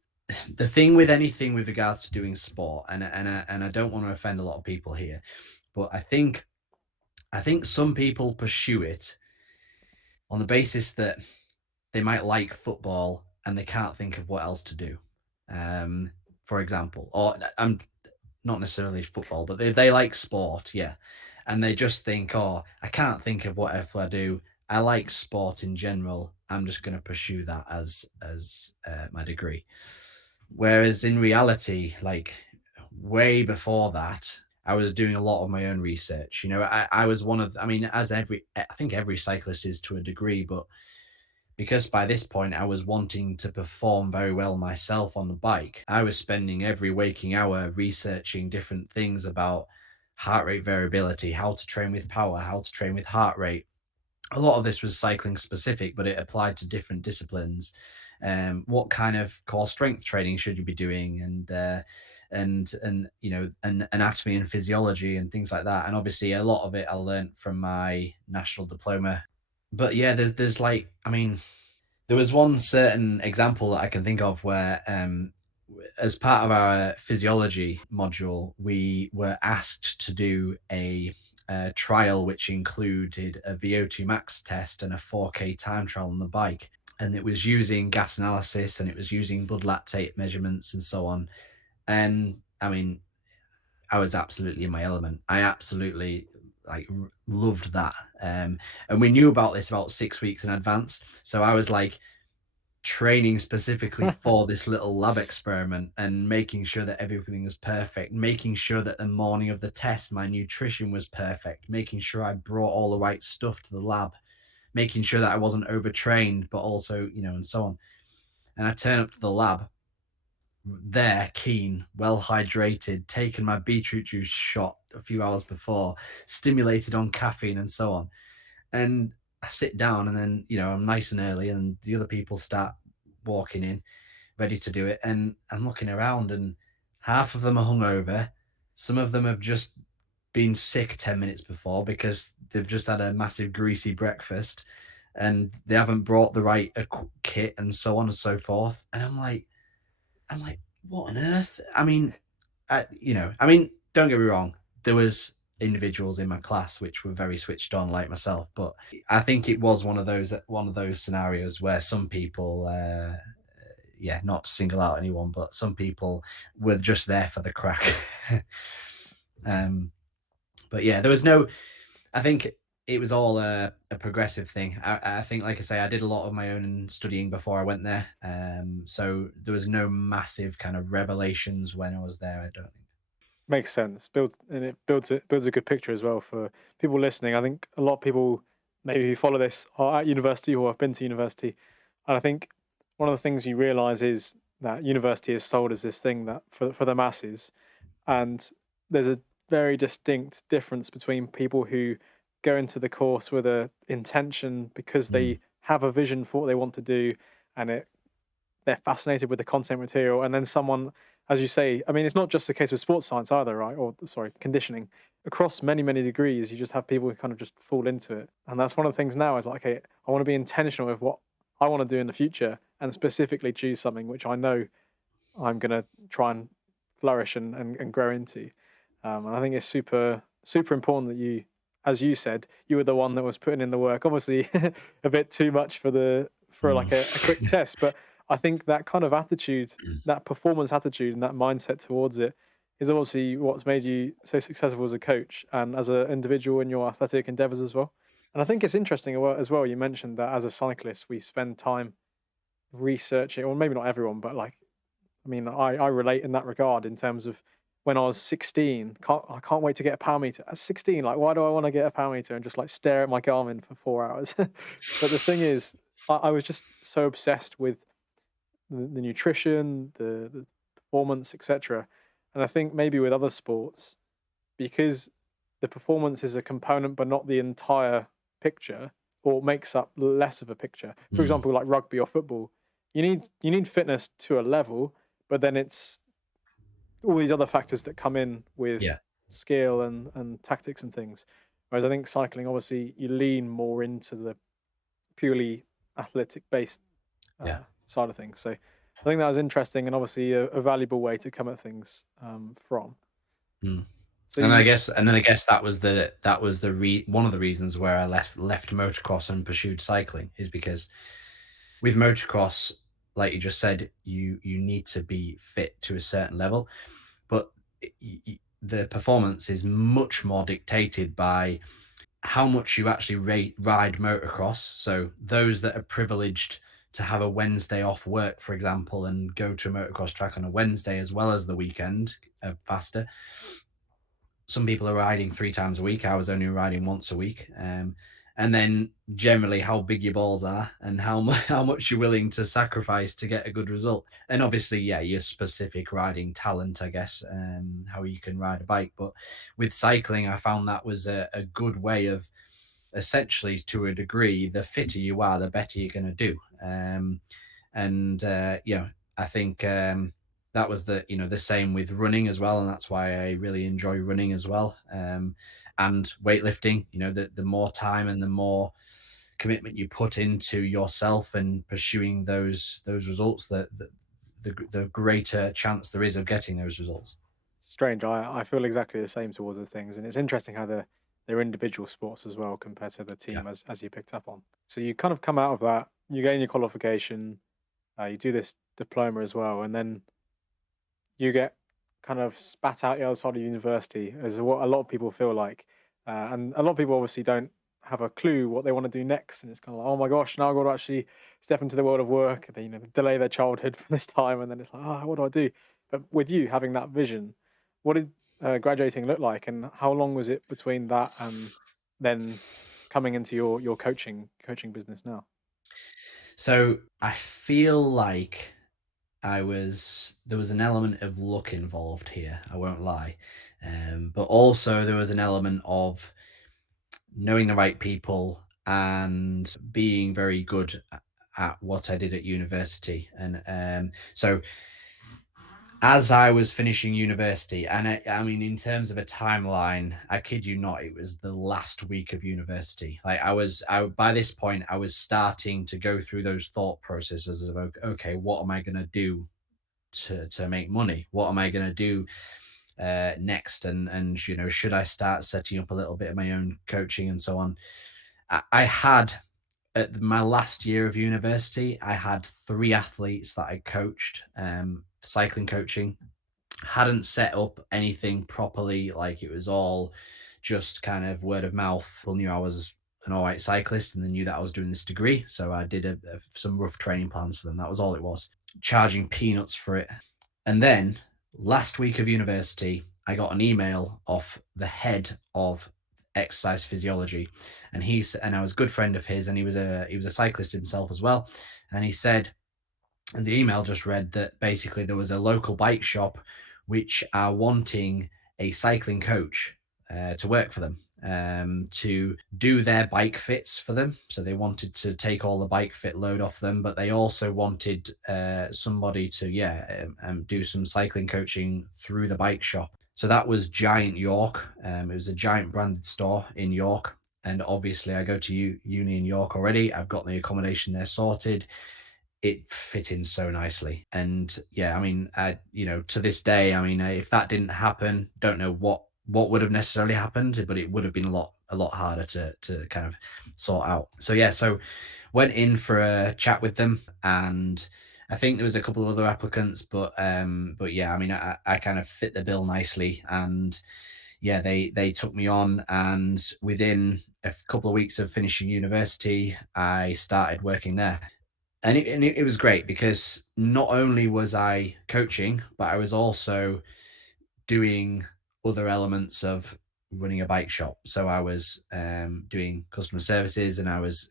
The thing with anything with regards to doing sport, and I don't want to offend a lot of people here, but I think some people pursue it on the basis that they might like football and they can't think of what else to do. Um, for example, or I'm not necessarily football, but they like sport, yeah. And they just think, oh, I can't think of what else I do. I like sport in general. I'm just going to pursue that as my degree. Whereas in reality, like way before that, I was doing a lot of my own research. I was one of, I mean, I think every cyclist is to a degree, but because by this point I was wanting to perform very well myself on the bike, I was spending every waking hour researching different things about heart rate variability, how to train with power, how to train with heart rate. A lot of this was cycling specific, but it applied to different disciplines. what kind of core strength training should you be doing, and and anatomy and physiology and things like that. And obviously, a lot of it I learned from my national diploma. But yeah, there's like, I mean, there was one certain example that I can think of where, as part of our physiology module, we were asked to do a trial which included a VO2 max test and a 4K time trial on the bike. And it was using gas analysis, and it was using blood lactate measurements and so on. And I mean, I was absolutely in my element. I absolutely loved that. And we knew about this about 6 weeks in advance. So I was like, training specifically for this little lab experiment and making sure that everything was perfect, making sure that the morning of the test, my nutrition was perfect, making sure I brought all the right stuff to the lab, making sure that I wasn't overtrained, but also, and so on. And I turn up to the lab there, keen, well hydrated, taken my beetroot juice shot a few hours before, stimulated on caffeine and so on. And I sit down, and then, I'm nice and early, and the other people start walking in, ready to do it. And I'm looking around, and half of them are hungover. Some of them have just been sick 10 minutes before because they've just had a massive greasy breakfast, and they haven't brought the right kit and so on and so forth. And I'm like, what on earth? I mean, don't get me wrong. There was individuals in my class which were very switched on, like myself, but I think it was one of those scenarios where some people, yeah, not to single out anyone, but some people were just there for the crack. um, but yeah, there was no. I think it was all a progressive thing. I think, like I say, I did a lot of my own studying before I went there. So there was no massive kind of revelations when I was there, I don't think. Makes sense. Builds a good picture as well for people listening. I think a lot of people maybe who follow this are at university or have been to university, and I think one of the things you realise is that university is sold as this thing that for the masses, and there's a very distinct difference between people who go into the course with a intention because Mm, they have a vision for what they want to do, and they're fascinated with the content material, and then someone, as you say, I mean, it's not just the case with sports science either, right? Or sorry, conditioning. Across many, many degrees, you just have people who kind of just fall into it. And that's one of the things now is like, okay, I want to be intentional with what I want to do in the future and specifically choose something which I know I'm going to try and flourish and grow into. And I think it's super, super important that you, as you said, you were the one that was putting in the work. Obviously, a bit too much for like a quick mm. test, but I think that kind of attitude, that performance attitude, and that mindset towards it is obviously what's made you so successful as a coach and as an individual in your athletic endeavors as well. And I think it's interesting as well. You mentioned that as a cyclist, we spend time researching, or maybe not everyone, but like I mean, I relate in that regard in terms of when I was 16, I can't wait to get a power meter. At 16, like, why do I want to get a power meter and just like stare at my Garmin for 4 hours? But the thing is, I was just so obsessed with the nutrition, the performance, etc. And I think maybe with other sports, because the performance is a component but not the entire picture, or makes up less of a picture. For Mm, example, like rugby or football, you need fitness to a level, but then it's all these other factors that come in with yeah, skill and tactics and things. Whereas I think cycling, obviously, you lean more into the purely athletic based yeah. side of things. So I think that was interesting and obviously a valuable way to come at things from. Mm. So And I you, guess, that was one of the reasons where I left motocross and pursued cycling, is because with motocross, like you just said, you need to be fit to a certain level, but the performance is much more dictated by how much you actually ride motocross. So those that are privileged to have a Wednesday off work, for example, and go to a motocross track on a Wednesday as well as the weekend, faster. Some people are riding 3 times a week. I was only riding once a week. And then generally how big your balls are and how much you're willing to sacrifice to get a good result. And obviously, yeah, your specific riding talent, I guess, how you can ride a bike. But with cycling, I found that was a good way of, essentially, to a degree, the fitter you are, the better you're going to do. And I think that was the same with running as well, and that's why I really enjoy running as well. And weightlifting, the more time and the more commitment you put into yourself and pursuing those results, the greater chance there is of getting those results. Strange. I feel exactly the same towards the things, and it's interesting how they're individual sports as well compared to the Yeah. team, as you picked up on. So you kind of come out of that, you gain your qualification, you do this diploma as well, and then you get kind of spat out the other side of university, as what a lot of people feel like, and a lot of people obviously don't have a clue what they want to do next, and it's kind of like, oh my gosh, now I've got to actually step into the world of work, and they, delay their childhood for this time, and then it's like, oh, what do I do? But with you having that vision, what did graduating look like, and how long was it between that and then coming into your coaching business now? So I feel like there was an element of luck involved here, I won't lie. But also there was an element of knowing the right people and being very good at what I did at university. And so as I was finishing university, and I mean, in terms of a timeline, I kid you not, it was the last week of university. Like by this point, I was starting to go through those thought processes of, okay, what am I going to do to make money? What am I going to do next? And should I start setting up a little bit of my own coaching and so on? I had at my last year of university, I had three athletes that I coached, cycling coaching. Hadn't set up anything properly, like it was all just kind of word of mouth. People knew I was an all right cyclist and they knew that I was doing this degree. So I did some rough training plans for them. That was all it was, charging peanuts for it. And then last week of university, I got an email off the head of exercise physiology, and I was a good friend of his, and he was a cyclist himself as well, and he said, and the email just read that basically there was a local bike shop which are wanting a cycling coach to work for them, to do their bike fits for them. So they wanted to take all the bike fit load off them, but they also wanted somebody to, do some cycling coaching through the bike shop. So that was Giant York. It was a Giant branded store in York. And obviously, I go to uni in York already. I've got the accommodation there sorted. It fit in so nicely. And yeah, I mean, to this day, I mean, if that didn't happen, don't know what would have necessarily happened, but it would have been a lot harder to kind of sort out. So yeah, so went in for a chat with them, and I think there was a couple of other applicants, but yeah, I mean, I kind of fit the bill nicely, and yeah, they took me on, and within a couple of weeks of finishing university, I started working there. And it was great because not only was I coaching, but I was also doing other elements of running a bike shop. So I was doing customer services, and I was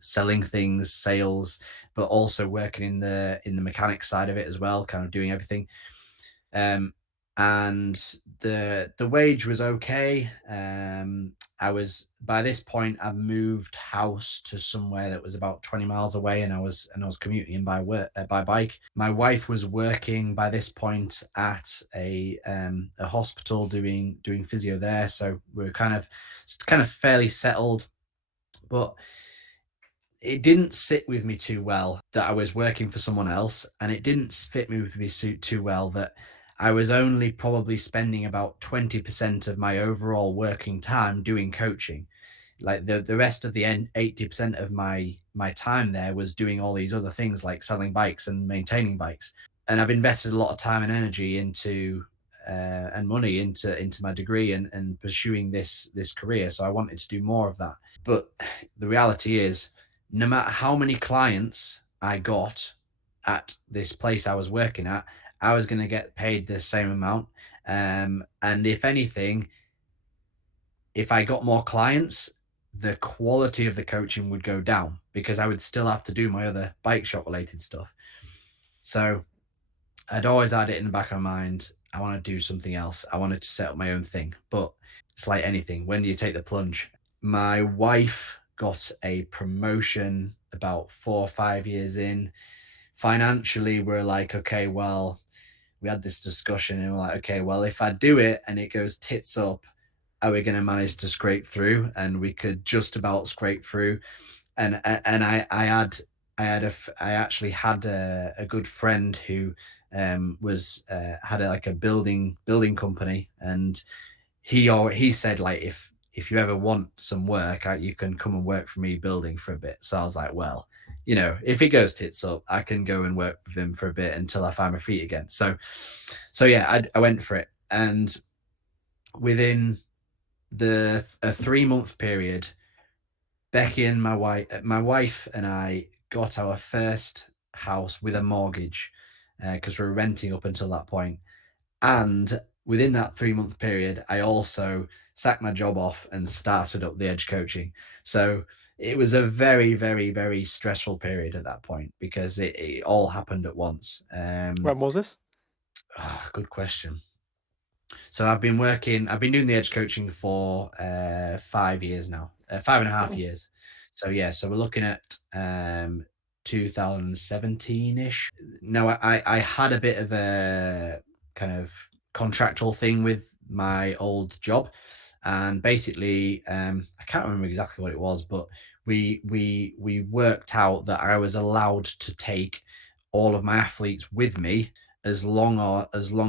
selling things, sales, but also working in the mechanic side of it as well, kind of doing everything. Um, and the wage was okay. I was by this point I moved house to somewhere that was about 20 miles away, and I was commuting by work by bike. My wife was working by this point at a hospital doing physio there, so we were kind of fairly settled. But it didn't sit with me too well that I was working for someone else, and it didn't fit me with me too well that I was only probably spending about 20% of my overall working time doing coaching. Like the rest of the 80% of my time there was doing all these other things like selling bikes and maintaining bikes. And I've invested a lot of time and energy into and money into my degree and pursuing this career. So I wanted to do more of that. But the reality is, no matter how many clients I got at this place I was working at, I was going to get paid the same amount. And if anything, if I got more clients, the quality of the coaching would go down because I would still have to do my other bike shop related stuff. So I'd always had it in the back of my mind. I want to do something else. I wanted to set up my own thing. But it's like anything. When do you take the plunge? My wife got a promotion about 4 or 5 years in. Financially, we're like, okay, well, we had this discussion and we're like, okay, well, if I do it and it goes tits up, are we going to manage to scrape through? And we could just about scrape through. And I actually had a good friend who was had like a building company, and he said, like, if you ever want some work, you can come and work for me building for a bit. So I was like, well, if it goes tits up, I can go and work with him for a bit until I find my feet again. So yeah, I went for it, and within the a 3 month period, Becky and my wife and I got our first house with a mortgage, because we were renting up until that point. And within that 3 month period, I also sacked my job off and started up the edge coaching. So it was a very, very, very stressful period at that point because it all happened at once. When was this? Good question. So I've been doing the edge coaching for 5 years now, 5.5 years. So yeah, so we're looking at 2017-ish. Now I had a bit of a kind of contractual thing with my old job, and basically I can't remember exactly what it was, but we worked out that I was allowed to take all of my athletes with me as long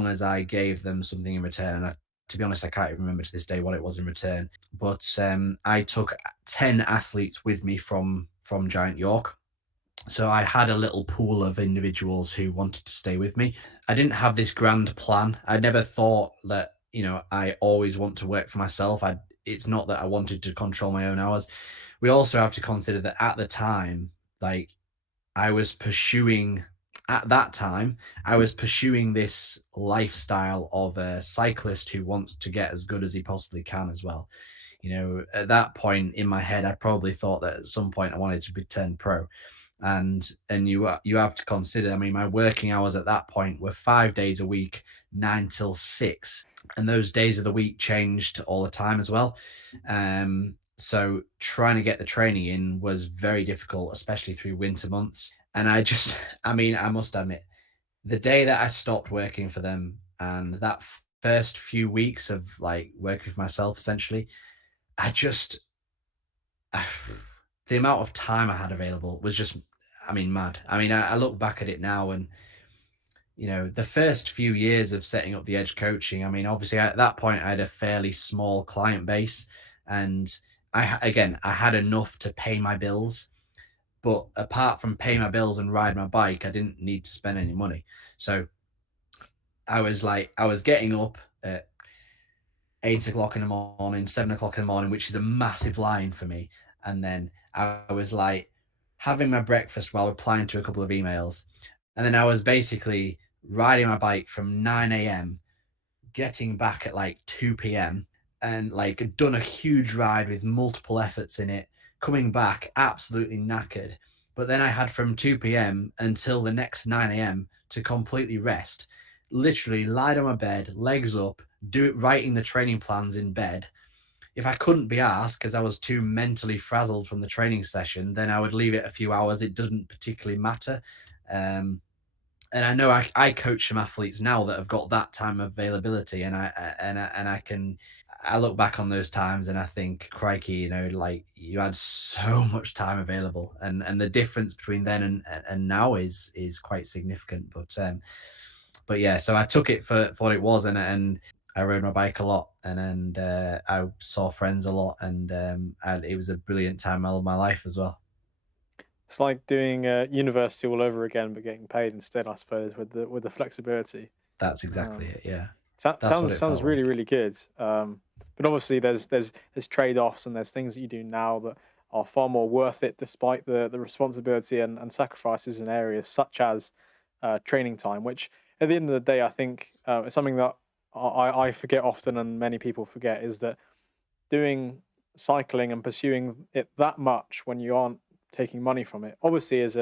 as I gave them something in return. And to be honest, I can't even remember to this day what it was in return. But I took 10 athletes with me from Giant York. So I had a little pool of individuals who wanted to stay with me. I didn't have this grand plan. I never thought that, I always want to work for myself. It's not that I wanted to control my own hours. We also have to consider that at the time, like, I was pursuing at that time, I was pursuing this lifestyle of a cyclist who wants to get as good as he possibly can as well. At that point in my head, I probably thought that at some point I wanted to be turned pro. And you have to consider, I mean, my working hours at that point were 5 days a week, 9 till 6. And those days of the week changed all the time as well. So trying to get the training in was very difficult, especially through winter months. And I mean, I must admit, the day that I stopped working for them and that first few weeks of like working for myself, essentially, I just, I, the amount of time I had available was just, I mean, mad. I mean, I look back at it now, and the first few years of setting up the edge coaching, I mean, obviously at that point I had a fairly small client base, and again, I had enough to pay my bills. But apart from pay my bills and ride my bike, I didn't need to spend any money. So I was getting up at 8 o'clock in the morning, 7 o'clock in the morning, which is a massive line for me. And then I was like having my breakfast while replying to a couple of emails. And then I was basically riding my bike from 9 a.m., getting back at like 2 p.m., and like done a huge ride with multiple efforts in it, coming back absolutely knackered. But then I had from 2 p.m. until the next 9 a.m. to completely rest, literally lied on my bed, legs up, do it, writing the training plans in bed. If I couldn't be asked because I was too mentally frazzled from the training session, then I would leave it a few hours. It doesn't particularly matter. And I know I coach some athletes now that have got that time availability, and I can, I look back on those times and I think, crikey, like, you had so much time available, and the difference between then and now is quite significant. But yeah, so I took it for what it was, and I rode my bike a lot, and I saw friends a lot, and it was a brilliant time of my life as well. It's like doing university all over again, but getting paid instead, I suppose, with the flexibility. That's exactly Um, it. Yeah, so, that's what sounds it sounds felt really like. really good. But obviously, there's trade offs and there's things that you do now that are far more worth it, despite the responsibility and sacrifices in areas such as training time. Which at the end of the day, I think is something that I forget often, and many people forget, is that doing cycling and pursuing it that much when you aren't taking money from it, obviously, is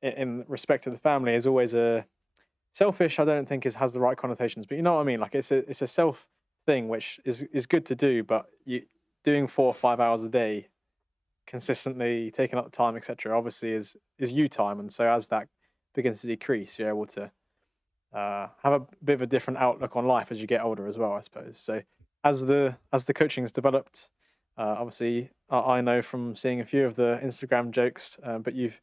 in respect to the family, is always a selfish. I don't think is has the right connotations, but you know what I mean. Like it's a self thing, which is good to do, but you doing 4 or 5 hours a day. consistently taking up the time, etc., obviously is you time, and so as that begins to decrease, you're able to have a bit of a different outlook on life as you get older as well, I suppose. So as the coaching has developed, obviously I know from seeing a few of the Instagram jokes, but you've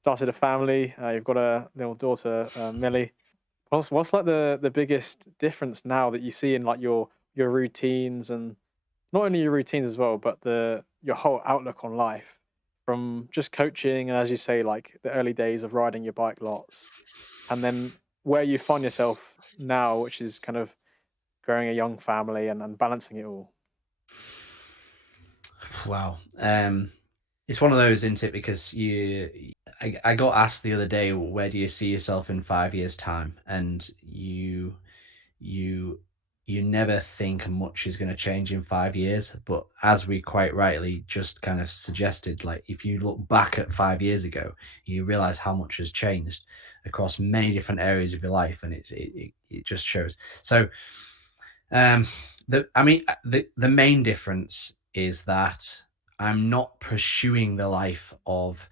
started a family, you've got a little daughter, Millie. What's like the biggest difference now that you see in like your routines, and not only your routines as well, but the your whole outlook on life from just coaching and, as you say, like the early days of riding your bike lots, and then where you find yourself now, which is kind of growing a young family and balancing it all. Wow. It's one of those, isn't it? Because I got asked the other day, where do you see yourself in 5 years' time? And you you never think much is going to change in 5 years. But as we quite rightly just kind of suggested, like if you look back at 5 years ago, you realize how much has changed across many different areas of your life, and it just shows. So um, the main difference is that I'm not pursuing the life of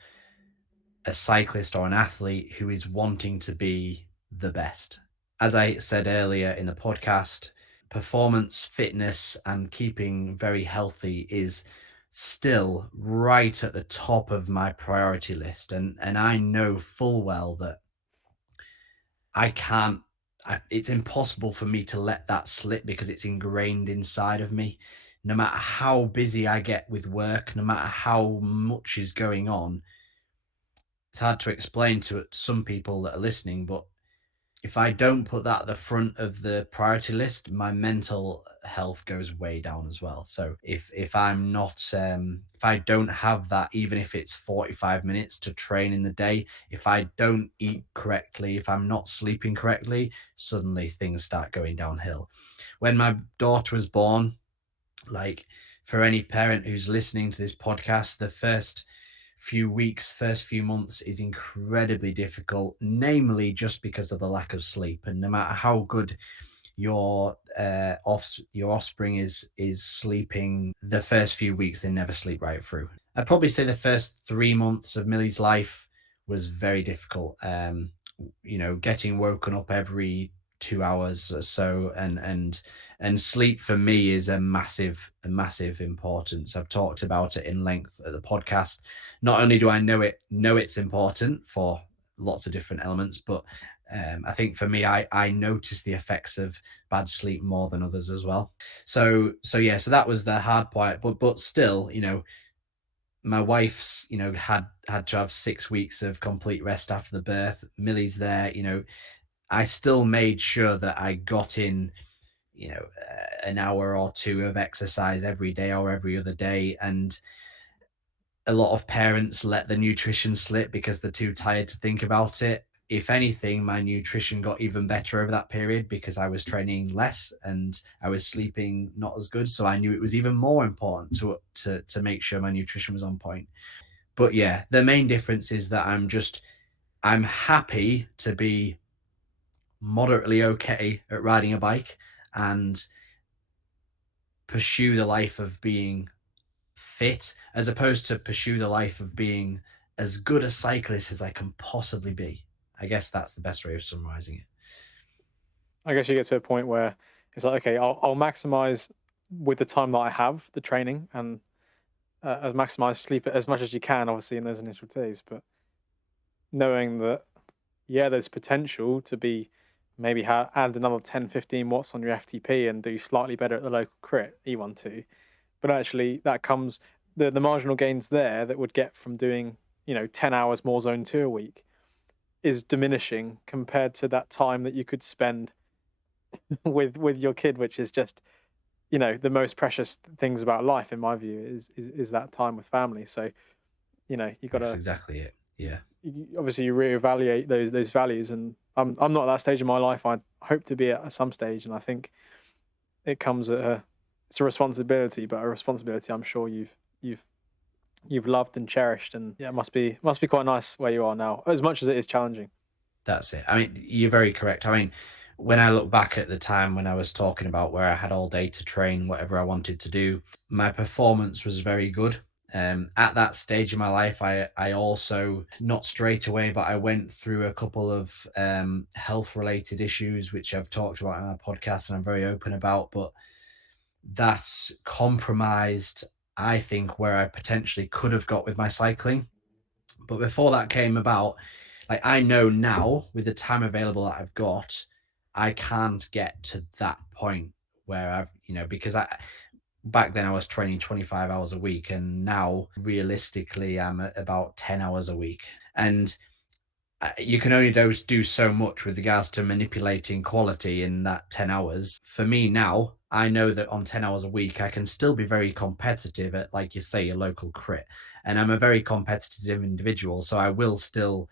a cyclist or an athlete who is wanting to be the best. As I said earlier in the podcast, performance, fitness, and keeping very healthy is still right at the top of my priority list. And I know full well that I can't, it's impossible for me to let that slip because it's ingrained inside of me. No matter how busy I get with work, no matter how much is going on, it's hard to explain to some people that are listening, but if I don't put that at the front of the priority list, my mental health goes way down as well. So if I'm not if I don't have that, even if it's 45 minutes to train in the day, if I don't eat correctly, if I'm not sleeping correctly, suddenly things start going downhill. When my daughter was born, like for any parent who's listening to this podcast, the first few weeks, first few months is incredibly difficult, namely just because of the lack of sleep. And no matter how good your offspring is sleeping, the first few weeks they never sleep right through. I'd probably say the first 3 months of Millie's life was very difficult. Getting woken up every 2 hours or so, and sleep for me is a massive importance. I've talked about it in length at the podcast. Not only do I know it's important for lots of different elements, but I think for me, I notice the effects of bad sleep more than others as well. So that was the hard part. But still, my wife's had to have 6 weeks of complete rest after the birth. Millie's there. I still made sure that I got in an hour or two of exercise every day or every other day. And a lot of parents let the nutrition slip because they're too tired to think about it. If anything, my nutrition got even better over that period because I was training less and I was sleeping not as good. So I knew it was even more important to make sure my nutrition was on point. But yeah, the main difference is that I'm happy to be moderately okay at riding a bike and pursue the life of being fit, as opposed to pursue the life of being as good a cyclist as I can possibly be. I guess that's the best way of summarizing it. I guess you get to a point where it's like, okay, I'll maximize with the time that I have the training, and maximize sleep as much as you can, obviously in those initial days, but knowing that, yeah, there's potential to be maybe add another 10, 15 watts on your FTP and do slightly better at the local crit E12. But actually, that comes the marginal gains there that would get from doing 10 hours more zone 2 a week is diminishing compared to that time that you could spend with your kid, which is just the most precious things about life, in my view, is that time with family. So you got That's to, exactly it. Yeah. obviously, you reevaluate those values, and I'm not at that stage in my life. I hope to be at some stage, and I think it comes at it's a responsibility, but a responsibility I'm sure you've you've loved and cherished, and yeah, it must be quite nice where you are now, as much as it is challenging. That's it. I mean, you're very correct. I mean, when I look back at the time when I was talking about where I had all day to train whatever I wanted to do, my performance was very good. At that stage in my life, I also, not straight away, but I went through a couple of health related issues, which I've talked about in our podcast and I'm very open about. But that's compromised, I think, where I potentially could have got with my cycling. But before that came about, like I know now with the time available that I've got, I can't get to that point where because back then I was training 25 hours a week, and now realistically I'm at about 10 hours a week. And you can only do so much with regards to manipulating quality in that 10 hours. For me now, I know that on 10 hours a week, I can still be very competitive at, like you say, a local crit. And I'm a very competitive individual. So I will still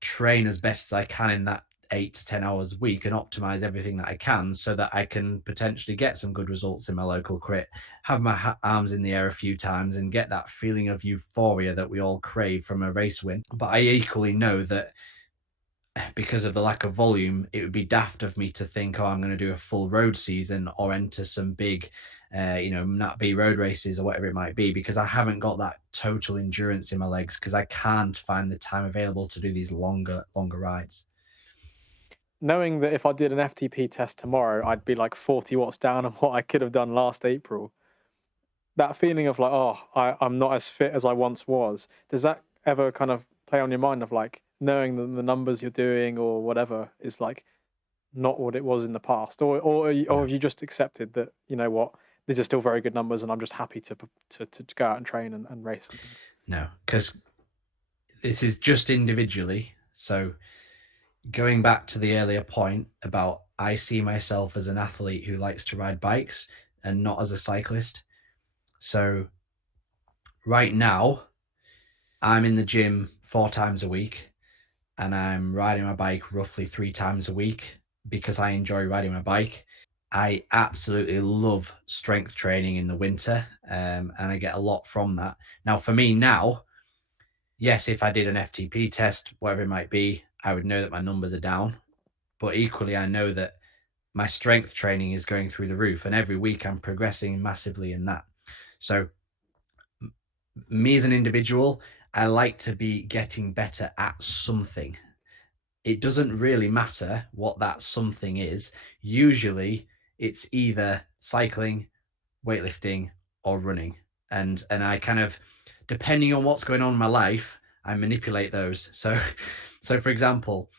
train as best as I can in that 8 to 10 hours a week and optimize everything that I can so that I can potentially get some good results in my local crit, have my arms in the air a few times and get that feeling of euphoria that we all crave from a race win. But I equally know that because of the lack of volume, it would be daft of me to think, oh, I'm going to do a full road season or enter some big, Nat B road races or whatever it might be, because I haven't got that total endurance in my legs because I can't find the time available to do these longer rides. Knowing that if I did an FTP test tomorrow, I'd be like 40 watts down on what I could have done last April. That feeling of like, oh, I'm not as fit as I once was. Does that ever kind of play on your mind of like knowing that the numbers you're doing or whatever is like not what it was in the past, or have you just accepted that you know what, these are still very good numbers and I'm just happy to go out and train and race and things? No, because this is just individually. So going back to the earlier point about I see myself as an athlete who likes to ride bikes and not as a cyclist. So right now, I'm in the gym 4 times a week and I'm riding my bike roughly 3 times a week because I enjoy riding my bike. I absolutely love strength training in the winter, and I get a lot from that. Now, for me now, yes, if I did an FTP test, whatever it might be, I would know that my numbers are down. But equally, I know that my strength training is going through the roof, and every week I'm progressing massively in that. So, me as an individual, I like to be getting better at something. It doesn't really matter what that something is. Usually, it's either cycling, weightlifting, or running. And I kind of, depending on what's going on in my life, I manipulate those. So so for example,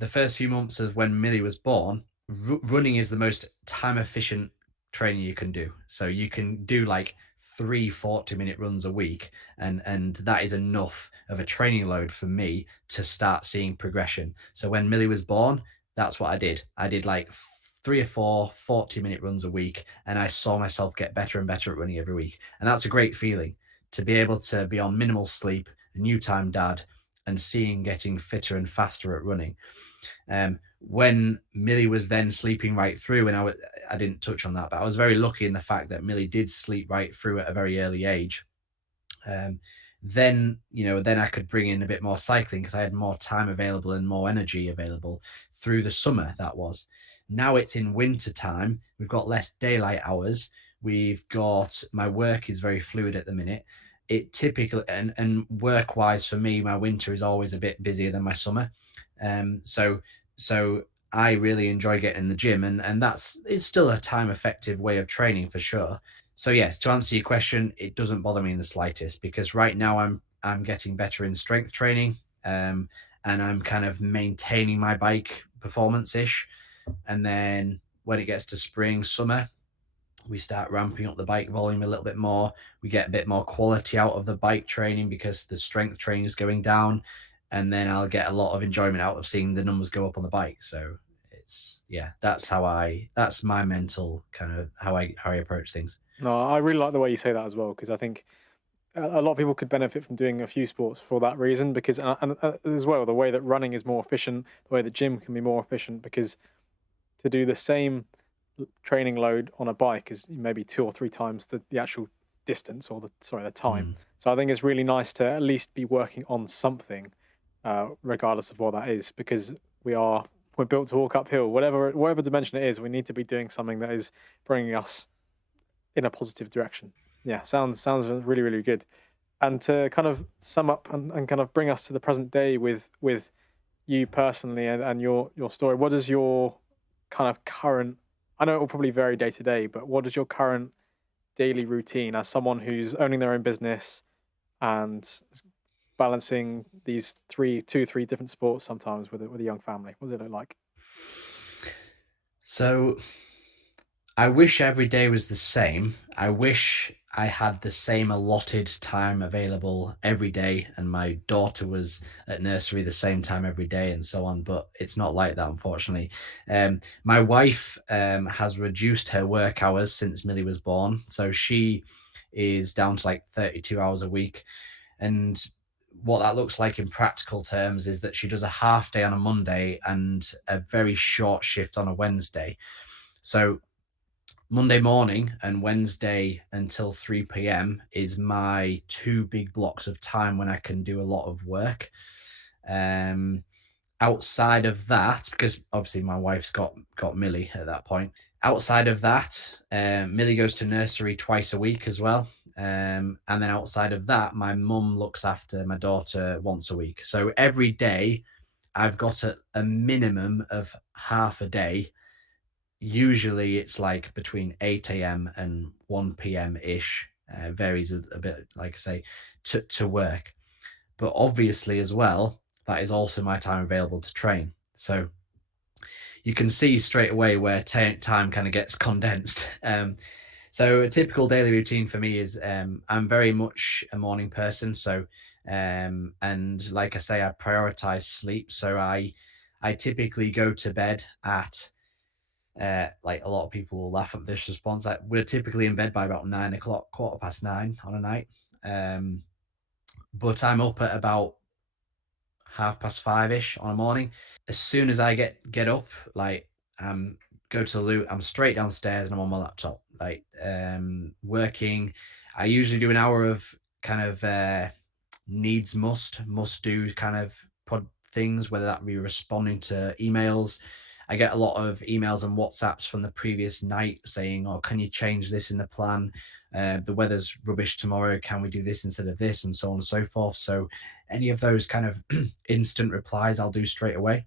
the first few months of when Millie was born, running is the most time efficient training you can do. So you can do like 3 40-minute runs a week, and that is enough of a training load for me to start seeing progression. So when Millie was born, that's what I did. I did like 3 or 4 40-minute runs a week, and I saw myself get better and better at running every week. And that's a great feeling to be able to be on minimal sleep, a new time dad, and seeing getting fitter and faster at running. When Millie was then sleeping right through, and I didn't touch on that, but I was very lucky in the fact that Millie did sleep right through at a very early age. Um, then I could bring in a bit more cycling because I had more time available and more energy available through the summer. That was. Now it's in winter time. We've got less daylight hours. We've got, my work is very fluid at the minute. It typically, and work wise for me, my winter is always a bit busier than my summer. So I really enjoy getting in the gym, and it's still a time effective way of training for sure. So yes, to answer your question, it doesn't bother me in the slightest because right now I'm getting better in strength training, and I'm kind of maintaining my bike performance ish. And then when it gets to spring, summer, we start ramping up the bike volume a little bit more. We get a bit more quality out of the bike training because the strength training is going down, and then I'll get a lot of enjoyment out of seeing the numbers go up on the bike. So yeah, that's my mental kind of how I approach things. No, I really like the way you say that as well, because I think a lot of people could benefit from doing a few sports for that reason. Because and as well, the way that running is more efficient, the way that gym can be more efficient, because to do the same training load on a bike is maybe 2 or 3 times the actual distance, or the time. Mm. So I think it's really nice to at least be working on something, regardless of what that is, because we're built to walk uphill. Whatever dimension it is, we need to be doing something that is bringing us in a positive direction. Yeah, sounds really, really good. And to kind of sum up and kind of bring us to the present day with you personally and your story, what is your kind of current, I know it will probably vary day to day, but what is your current daily routine as someone who's owning their own business and balancing these three different sports sometimes with a young family? What does it look like? So I wish every day was the same. I wish I had the same allotted time available every day and my daughter was at nursery the same time every day and so on, but it's not like that, unfortunately. My wife has reduced her work hours since Millie was born. So she is down to like 32 hours a week. And what that looks like in practical terms is that she does a half day on a Monday and a very short shift on a Wednesday. So Monday morning and Wednesday until 3 p.m. is my two big blocks of time when I can do a lot of work. Um, Outside of that, because obviously my wife's got Millie at that point. Outside of that, Millie goes to nursery twice a week as well. And then outside of that, my mum looks after my daughter once a week. So every day, I've got a minimum of half a day. Usually it's like between 8 a.m. and 1 p.m. ish. Varies a bit, like I say, to work. But obviously, as well, that is also my time available to train. So you can see straight away where time kind of gets condensed. So a typical daily routine for me is I'm very much a morning person. So and like I say, I prioritize sleep. So I typically go to bed at like a lot of people will laugh at this response. Like we're typically in bed by about 9 o'clock, 9:15 on a night. Um, but I'm up at about 5:30 ish on a morning. As soon as I get up, like go to the loo, I'm straight downstairs and I'm on my laptop, like working. I usually do an hour of kind of needs must do kind of pod things, whether that be responding to emails. I get a lot of emails and WhatsApps from the previous night saying, "Oh, can you change this in the plan? The weather's rubbish tomorrow. Can we do this instead of this?" And so on and so forth. So, any of those kind of instant replies, I'll do straight away.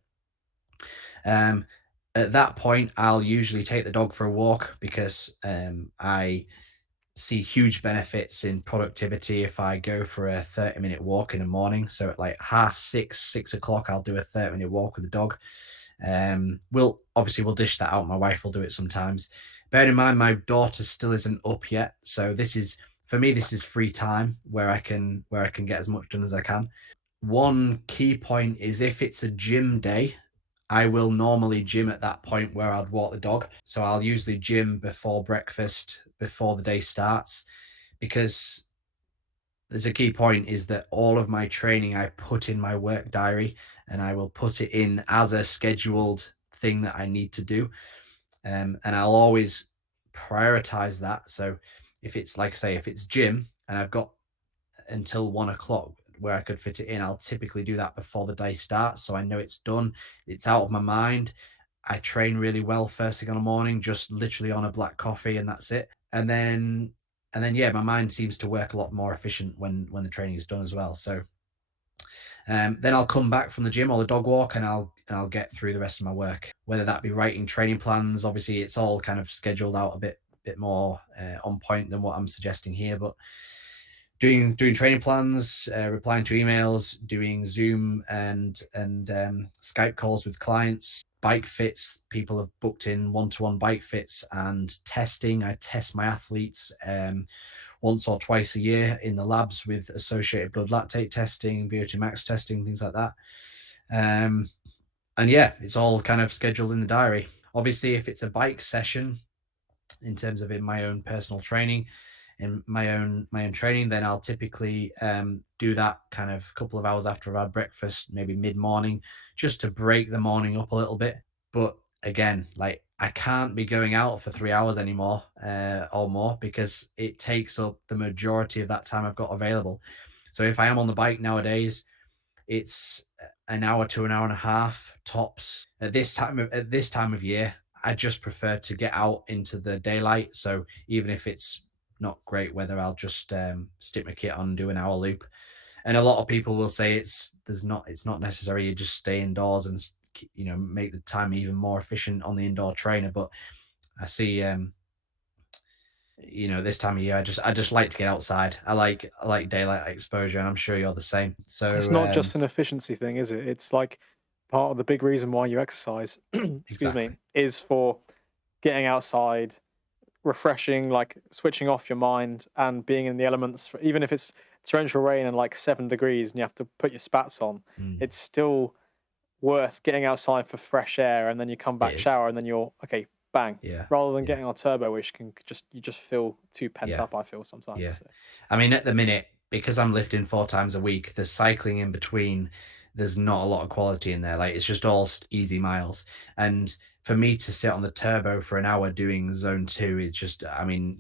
Um, at that point, I'll usually take the dog for a walk because I see huge benefits in productivity if I go for a 30-minute walk in the morning. So at like 6:30, 6 o'clock, I'll do a 30-minute walk with the dog. We'll dish that out. My wife will do it sometimes. Bear in mind, my daughter still isn't up yet, so this is for me. This is free time where I can get as much done as I can. One key point is if it's a gym day, I will normally gym at that point where I'd walk the dog. So I'll usually gym before breakfast, before the day starts, because there's a key point is that all of my training I put in my work diary and I will put it in as a scheduled thing that I need to do. And I'll always prioritize that. So if it's like I say, if it's gym and I've got until 1 o'clock where I could fit it in, I'll typically do that before the day starts. So I know it's done, it's out of my mind. I train really well first thing on the morning, just literally on a black coffee, and that's it. And then yeah, my mind seems to work a lot more efficient when the training is done as well. So then I'll come back from the gym or the dog walk, and I'll get through the rest of my work. Whether that be writing training plans, obviously it's all kind of scheduled out a bit more on point than what I'm suggesting here, but doing training plans, replying to emails, doing Zoom and Skype calls with clients, bike fits. People have booked in one-to-one bike fits and testing. I test my athletes once or twice a year in the labs with associated blood lactate testing, VO2 max testing, things like that. And yeah, it's all kind of scheduled in the diary. Obviously, if it's a bike session, in terms of in my own personal training, in my own training, then I'll typically do that kind of couple of hours after I've had breakfast, maybe mid morning, just to break the morning up a little bit. But again, like I can't be going out for 3 hours anymore or more because it takes up the majority of that time I've got available. So if I am on the bike nowadays, it's an hour to an hour and a half tops. At this time of year, I just prefer to get out into the daylight. So even if it's not great weather, I'll just stick my kit on, do an hour loop. And a lot of people will say it's not necessary. You just stay indoors and make the time even more efficient on the indoor trainer. But I see, this time of year, I just like to get outside. I like daylight exposure, and I'm sure you're the same. It's So not just an efficiency thing, is it? It's like part of the big reason why you exercise, excuse me, exactly, is for getting outside, refreshing, like switching off your mind and being in the elements. Even if it's torrential rain and like 7 degrees and you have to put your spats on, mm, it's still worth getting outside for fresh air, and then you come it back, is. shower, and then you're okay, bang. Yeah, Rather than yeah, getting on turbo, which can just you just feel too pent yeah, up. I feel sometimes. yeah. So. I mean, at the minute, because I'm lifting 4 times a week, the cycling in between, there's not a lot of quality in there. Like it's just all easy miles. And for me to sit on the turbo for an hour doing zone two, it's just, I mean,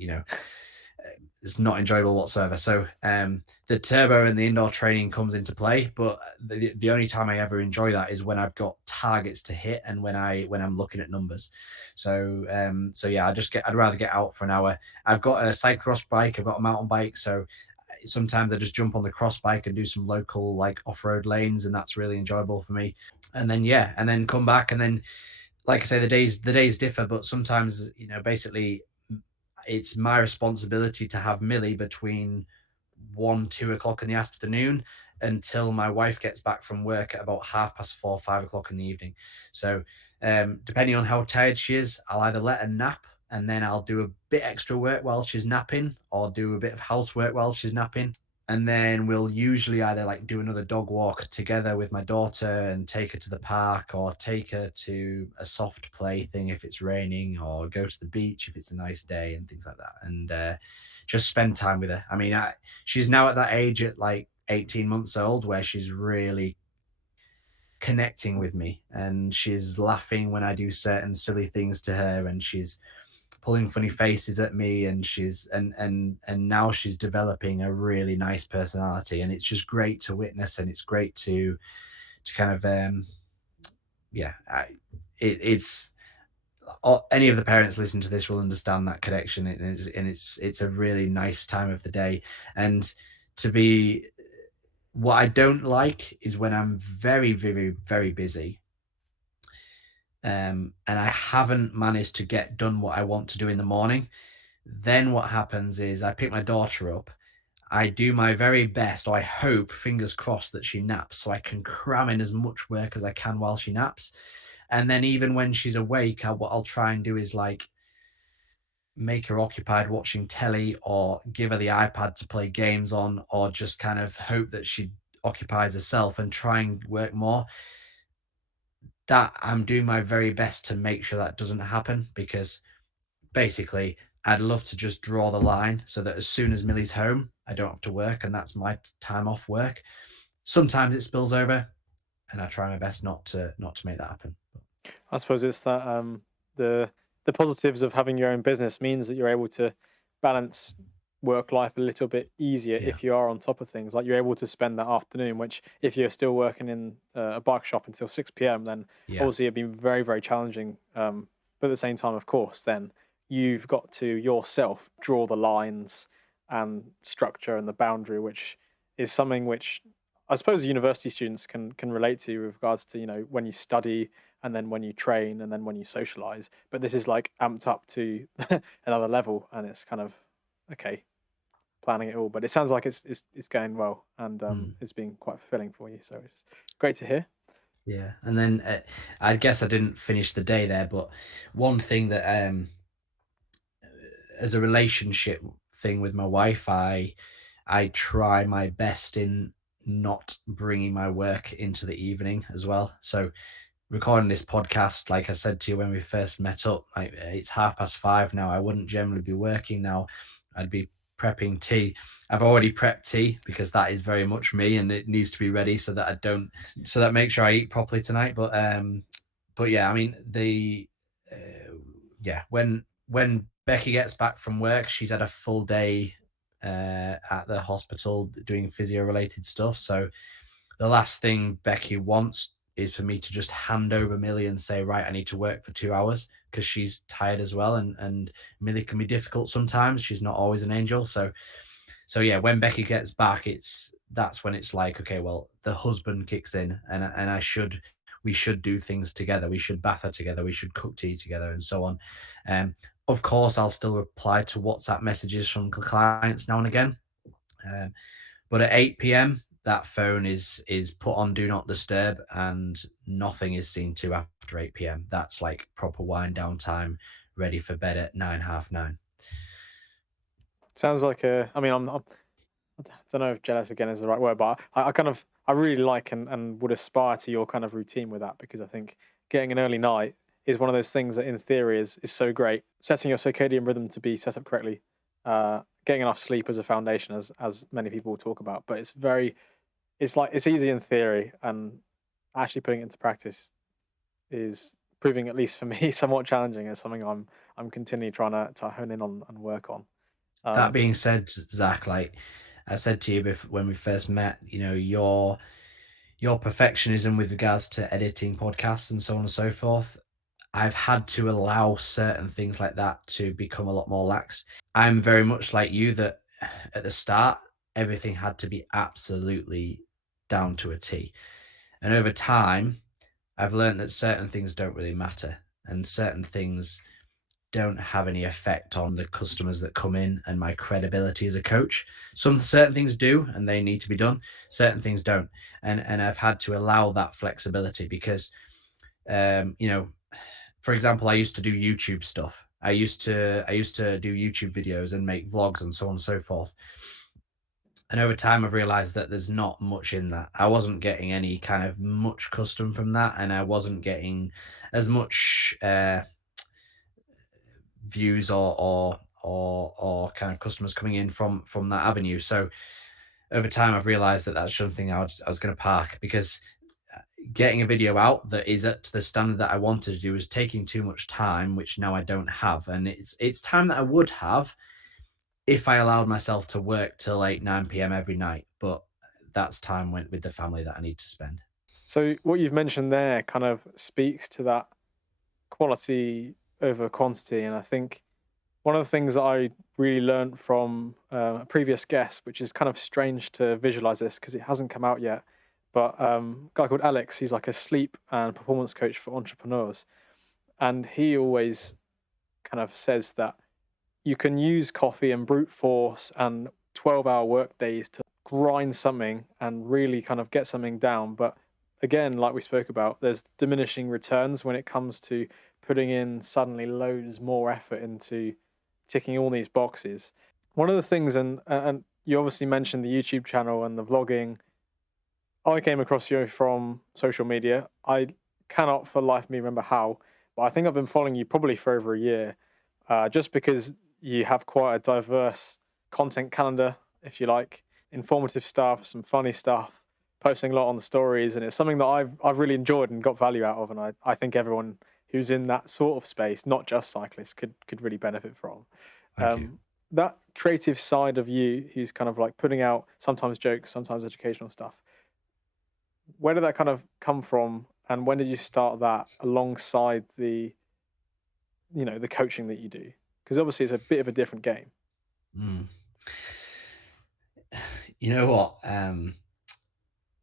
it's not enjoyable whatsoever. So the turbo and the indoor training comes into play, but the only time I ever enjoy that is when I've got targets to hit and when I'm looking at numbers. So yeah, I'd rather get out for an hour. I've got a cyclocross bike, I've got a mountain bike, so sometimes I just jump on the cross bike and do some local like off-road lanes, and that's really enjoyable for me. And then yeah, and then come back, and then like I say, the days differ, but sometimes basically it's my responsibility to have Millie between 1, 2 o'clock in the afternoon until my wife gets back from work at about 4:30, 5 o'clock in the evening. So, depending on how tired she is, I'll either let her nap and then I'll do a bit extra work while she's napping, or do a bit of housework while she's napping. And then we'll usually either like do another dog walk together with my daughter and take her to the park, or take her to a soft play thing if it's raining, or go to the beach if it's a nice day and things like that. And just spend time with her. I mean, she's now at that age at like 18 months old where she's really connecting with me, and she's laughing when I do certain silly things to her, and she's pulling funny faces at me, and and now she's developing a really nice personality, and it's just great to witness, and it's great to kind of yeah it's any of the parents listening to this will understand that connection, and it's a really nice time of the day. And to be what I don't like is when I'm very, very, very busy, and I haven't managed to get done what I want to do in the morning. Then what happens is I pick my daughter up. I do my very best, or I hope, fingers crossed, that she naps so I can cram in as much work as I can while she naps. And then even when she's awake, what I'll try and do is like make her occupied watching telly, or give her the iPad to play games on, or just kind of hope that she occupies herself and try and work more. That I'm doing my very best to make sure that doesn't happen, because basically I'd love to just draw the line so that as soon as Millie's home, I don't have to work, and that's my time off work. Sometimes it spills over, and I try my best not to make that happen. I suppose it's that the positives of having your own business means that you're able to balance work life a little bit easier Yeah, if you are on top of things. Like you're able to spend that afternoon, which if you're still working in a bike shop until 6 p.m., then yeah, obviously it'd be very, very challenging. But at the same time, of course, then you've got to yourself draw the lines and structure and the boundary, which is something which I suppose university students can relate to with regards to when you study and then when you train and then when you socialize. But this is like amped up to another level, and it's kind of okay planning it all. But it sounds like it's going well, and mm, it's been quite fulfilling for you. So it's great to hear. yeah. And then I guess I didn't finish the day there, but one thing that as a relationship thing with my wife, I try my best in not bringing my work into the evening as well. So recording this podcast, like I said to you when we first met up, like it's 5:30 now. I wouldn't generally be working now. I'd be prepping tea. I've already prepped tea because that is very much me, and it needs to be ready so that I don't, so that makes sure I eat properly tonight. But yeah, I mean yeah, when Becky gets back from work, she's had a full day at the hospital doing physio related stuff. So the last thing Becky wants is for me to just hand over Millie and say, right, I need to work for 2 hours, because she's tired as well. And Millie can be difficult sometimes. She's not always an angel. So yeah, when Becky gets back, that's when it's like, okay, well, the husband kicks in, and we should do things together. We should bath her together. We should cook tea together, and so on. Um, of course, I'll still reply to WhatsApp messages from clients now and again. Um, but at 8 p.m., that phone is put on do not disturb, and nothing is seen to after 8 p.m. That's like proper wind down time, ready for bed at nine, half nine. Sounds like a. I mean, I don't know if jealous again is the right word, but I kind of I really like and would aspire to your kind of routine with that, because I think getting an early night is one of those things that in theory is so great. Setting your circadian rhythm to be set up correctly, getting enough sleep as a foundation, as many people talk about, but it's like it's easy in theory, and actually putting it into practice is proving, at least for me, somewhat challenging. It's something I'm continually trying to hone in on and work on. That Um, being said, Zach, like I said to you when we first met, your perfectionism with regards to editing podcasts and so on and so forth, I've had to allow certain things like that to become a lot more lax. I'm very much like you, that at the start, everything had to be absolutely down to a T. And over time, I've learned that certain things don't really matter, and certain things don't have any effect on the customers that come in and my credibility as a coach. Some certain things do, and they need to be done. Certain things don't, and I've had to allow that flexibility because, you know, for example, I used to do YouTube stuff. I used to do YouTube videos and make vlogs and so on and so forth. And over time, I've realized that there's not much in that. I wasn't getting any kind of much custom from that, and I wasn't getting as much views or kind of customers coming in from that avenue. So over time, I've realized that that's something I was going to park, because getting a video out that is at the standard that I wanted to do is taking too much time, which now I don't have, and it's time that I would have if I allowed myself to work till 8 9 p.m. every night. But that's time with the family that I need to spend. so what you've mentioned there kind of speaks to that quality over quantity, and I think one of the things that I really learned from a previous guest, which is kind of strange to visualize this because it hasn't come out yet, but a guy called Alex, he's like a sleep and performance coach for entrepreneurs, and he always kind of says that you can use coffee and brute force and 12-hour work days to grind something and really kind of get something down. But again, like we spoke about, there's diminishing returns when it comes to putting in suddenly loads more effort into ticking all these boxes. One of the things, and you obviously mentioned the YouTube channel and the vlogging. I came across you from social media. I cannot for the life of me remember how, but I think I've been following you probably for over a year, just because you have quite a diverse content calendar, if you like, informative stuff, some funny stuff, posting a lot on the stories, and it's something that I've really enjoyed and got value out of, and I think everyone who's in that sort of space, not just cyclists, could really benefit from. Thank you. That creative side of you, who's kind of like putting out sometimes jokes, sometimes educational stuff. Where did that kind of come from, and when did you start that alongside the coaching that you do? Because obviously it's a bit of a different game. Mm. You know what?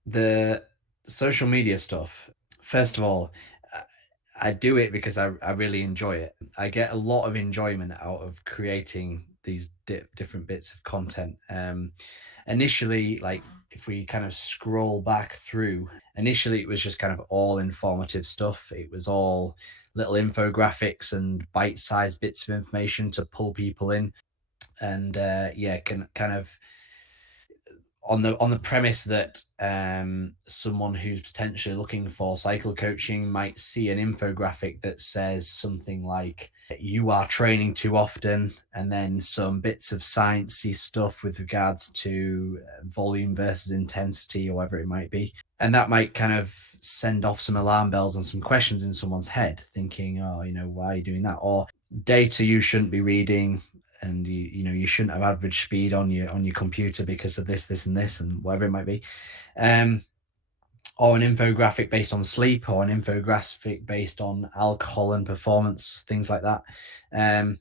The social media stuff, first of all, uh, I do it because I really enjoy it. I get a lot of enjoyment out of creating these different bits of content. Initially, like if we kind of scroll back through, initially it was just kind of all informative stuff. It was all little infographics and bite-sized bits of information to pull people in, and yeah, can kind of on the premise that someone who's potentially looking for cycle coaching might see an infographic that says something like "you are training too often," and then some bits of sciencey stuff with regards to volume versus intensity or whatever it might be, and that might kind of send off some alarm bells and some questions in someone's head, thinking, "Oh, why are you doing that?" Or data you shouldn't be reading, and you shouldn't have average speed on your computer because of this and this and whatever it might be. um or an infographic based on sleep, or an infographic based on alcohol and performance, things like that. Um,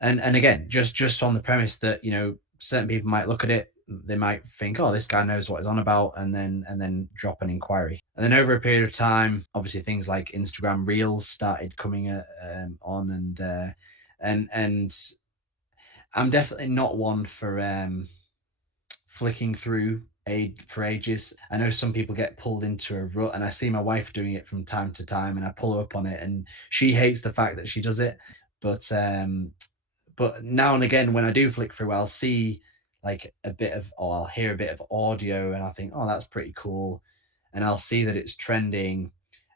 and again, just on the premise that, you know, certain people might look at it, they might think, oh, this guy knows what he's on about, and then drop an inquiry. And then over a period of time, obviously things like Instagram Reels started coming on, and I'm definitely not one for flicking through aid for ages. I know some people get pulled into a rut, and I see my wife doing it from time to time, and I pull her up on it, and she hates the fact that she does it. But now and again, when I do flick through, I'll see like a bit of, or I'll hear a bit of audio, and I think, oh, that's pretty cool. And I'll see that it's trending.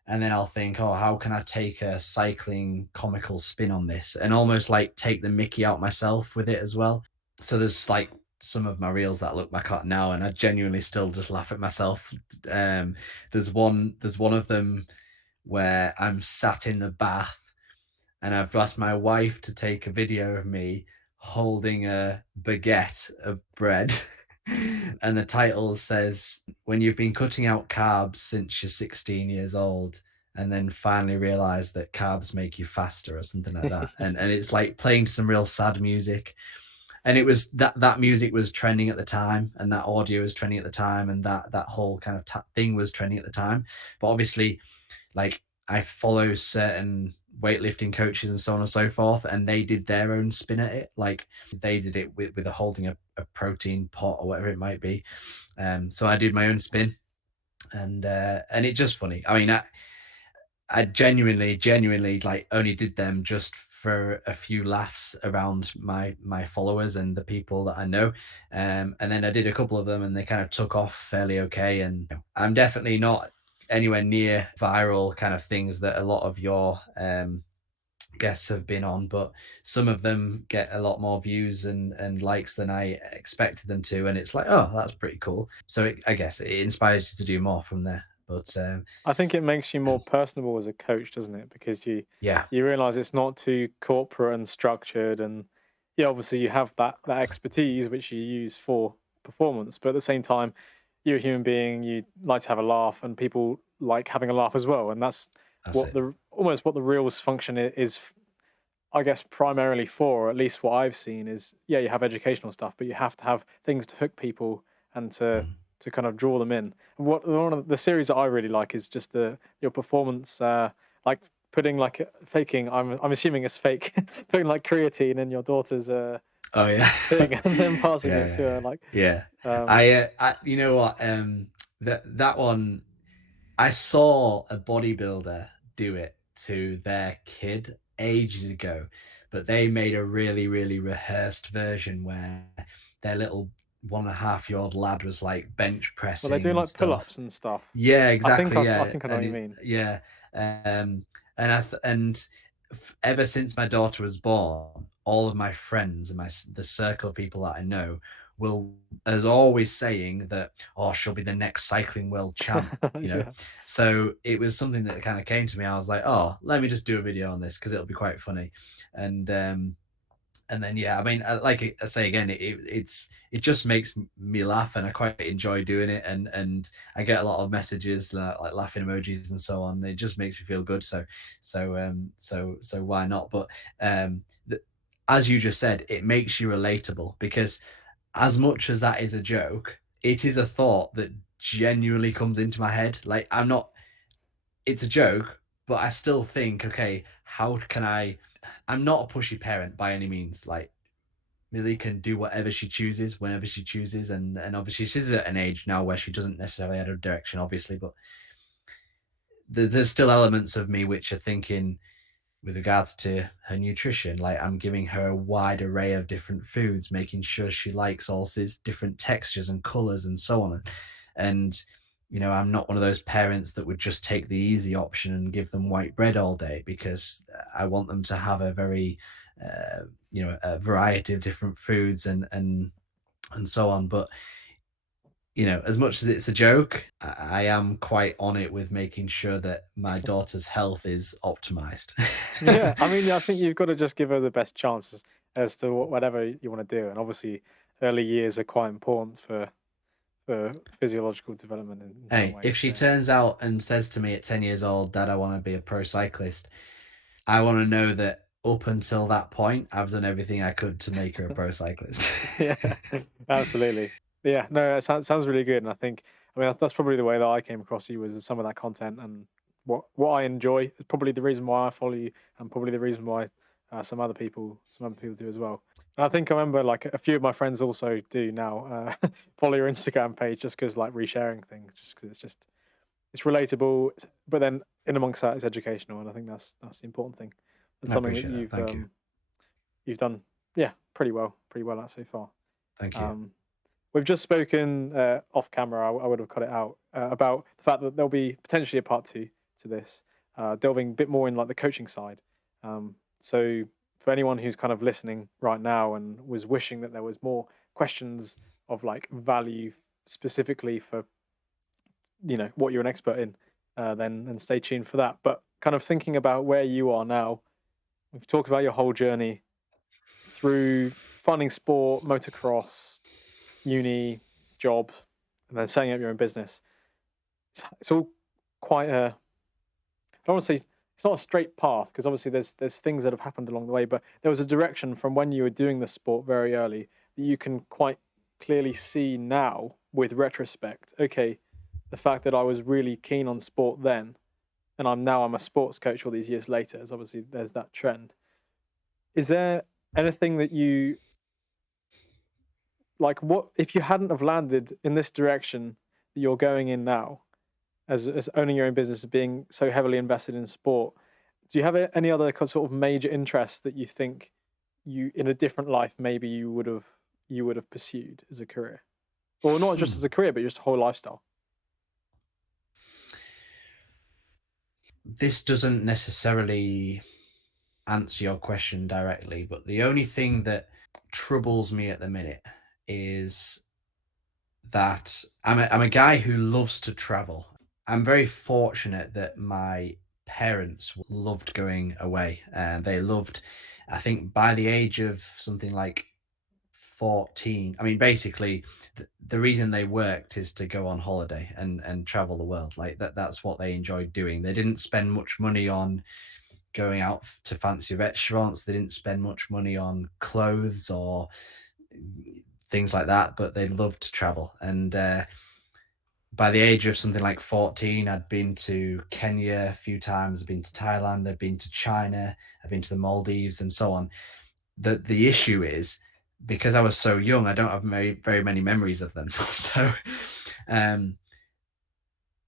And then I'll think, oh, how can I take a cycling comical spin on this, and almost like take the mickey out myself with it as well. So there's like some of my reels that I look back at now, and I genuinely still just laugh at myself. Um, there's one of them where I'm sat in the bath, and I've asked my wife to take a video of me holding a baguette of bread. And the title says, when you've been cutting out carbs since you're 16 years old, and then finally realize that carbs make you faster, or something like that. And it's like playing to some real sad music. And it was that music was trending at the time, and that audio was trending at the time, and that whole kind of thing was trending at the time. But obviously, like, I follow certain weightlifting coaches and so on and so forth, and they did their own spin at it. Like, they did it with a holding a protein pot or whatever it might be. So I did my own spin, and it's just funny. I mean, I genuinely like only did them just for a few laughs around my followers and the people that I know. And then I did a couple of them, and they kind of took off fairly okay. And I'm definitely not anywhere near viral kind of things that a lot of your guests have been on, but some of them get a lot more views and likes than I expected them to, and it's like, oh, that's pretty cool. So I guess it inspires you to do more from there. But I think it makes you more personable as a coach, doesn't it? Because yeah, you realize it's not too corporate and structured, and yeah, obviously you have that expertise which you use for performance, but at the same time, you're a human being. You like to have a laugh, and people like having a laugh as well, and that's that's what it. the almost what the reels function is. I guess primarily for, or at least what I've seen is, yeah, you have educational stuff, but you have to have things to hook people and Mhm. to kind of draw them in. What one of the series that I really like is just the your performance, like putting like faking. I'm assuming it's fake, putting like creatine in your daughter's Oh yeah. thing and then passing Yeah, it to yeah, her. Like, yeah. um, I you know what? That one, I saw a bodybuilder do it to their kid ages ago, but they made a really, really rehearsed version where their little 1.5-year-old lad was like bench well, they're pressing doing and like stuff. pull-ups and stuff. Yeah, exactly. I Yeah, think I know what and you mean. yeah, um, and ever since my daughter was born, all of my friends and the circle of people that I know will is always saying that, oh, she'll be the next cycling world champ. You know, Yeah. so it was something that kind of came to me. I was like, oh, let me just do a video on this because it'll be quite funny, and and then yeah, I mean, like I say again, it just makes me laugh, and I quite enjoy doing it, and I get a lot of messages like laughing emojis and so on. It just makes me feel good. So why not? But the, as you just said, it makes you relatable, because as much as that is a joke, it is a thought that genuinely comes into my head. Like, I'm not, it's a joke, but I still think, okay, how can I? I'm not a pushy parent by any means. Like, Millie can do whatever she chooses whenever she chooses, and obviously she's at an age now where she doesn't necessarily have a direction, obviously, but there's still elements of me which are thinking with regards to her nutrition. Like, I'm giving her a wide array of different foods, making sure she likes all these different textures and colors and so on. And I'm not one of those parents that would just take the easy option and give them white bread all day, because I want them to have a very a variety of different foods and so on. But as much as it's a joke, I am quite on it with making sure that my daughter's health is optimized. Yeah, I mean, I think you've got to just give her the best chances as to whatever you want to do, and obviously, early years are quite important for for physiological development in some Hey, ways. if she So turns out and says to me at 10 years old, Dad, I want to be a pro cyclist, I want to know that up until that point, I've done everything I could to make her a pro cyclist. yeah, absolutely. Yeah, no, it sounds really good, and I think I mean that's probably the way that I came across you was some of that content and what I enjoy is probably the reason why I follow you, and probably the reason why some other people do as well. And I think I remember like a few of my friends also do now follow your Instagram page just because like resharing things, just because it's relatable, but then in amongst that it's educational, and I think that's the important thing, and I something that appreciate that. Thank you. you've done yeah pretty well at so far. Thank you. Um, we've just spoken off camera. I would have cut it out about the fact that there'll be potentially a part two to this, delving a bit more in like the coaching side. So for anyone who's kind of listening right now and was wishing that there was more questions of like value specifically for what you're an expert in, then stay tuned for that. But kind of thinking about where you are now, we've talked about your whole journey through finding sport, motocross, uni, job, and then setting up your own business. It's all quite a. I don't want to say it's not a straight path because obviously there's things that have happened along the way, but there was a direction from when you were doing the sport very early that you can quite clearly see now with retrospect. Okay, the fact that I was really keen on sport then, and I'm a sports coach all these years later. Is obviously there's that trend. Is there anything that you like? What if you hadn't have landed in this direction that you're going in now? As owning your own business, being so heavily invested in sport, do you have any other sort of major interests that you think you in a different life maybe you would have pursued as a career, or not just as Hmm. a career but just a whole lifestyle? This doesn't necessarily answer your question directly, but the only thing that troubles me at the minute is that I'm a guy who loves to travel. I'm very fortunate that my parents loved going away, and they loved, I think by the age of something like 14, I mean, basically, the reason they worked is to go on holiday and travel the world. Like that's what they enjoyed doing. They didn't spend much money on going out to fancy restaurants. They didn't spend much money on clothes or things like that, but they loved to travel. And by the age of something like 14, I'd been to Kenya a few times, I've been to Thailand, I've been to China, I've been to the Maldives, and so on. The issue is because I was so young, I don't have very many memories of them. So, um,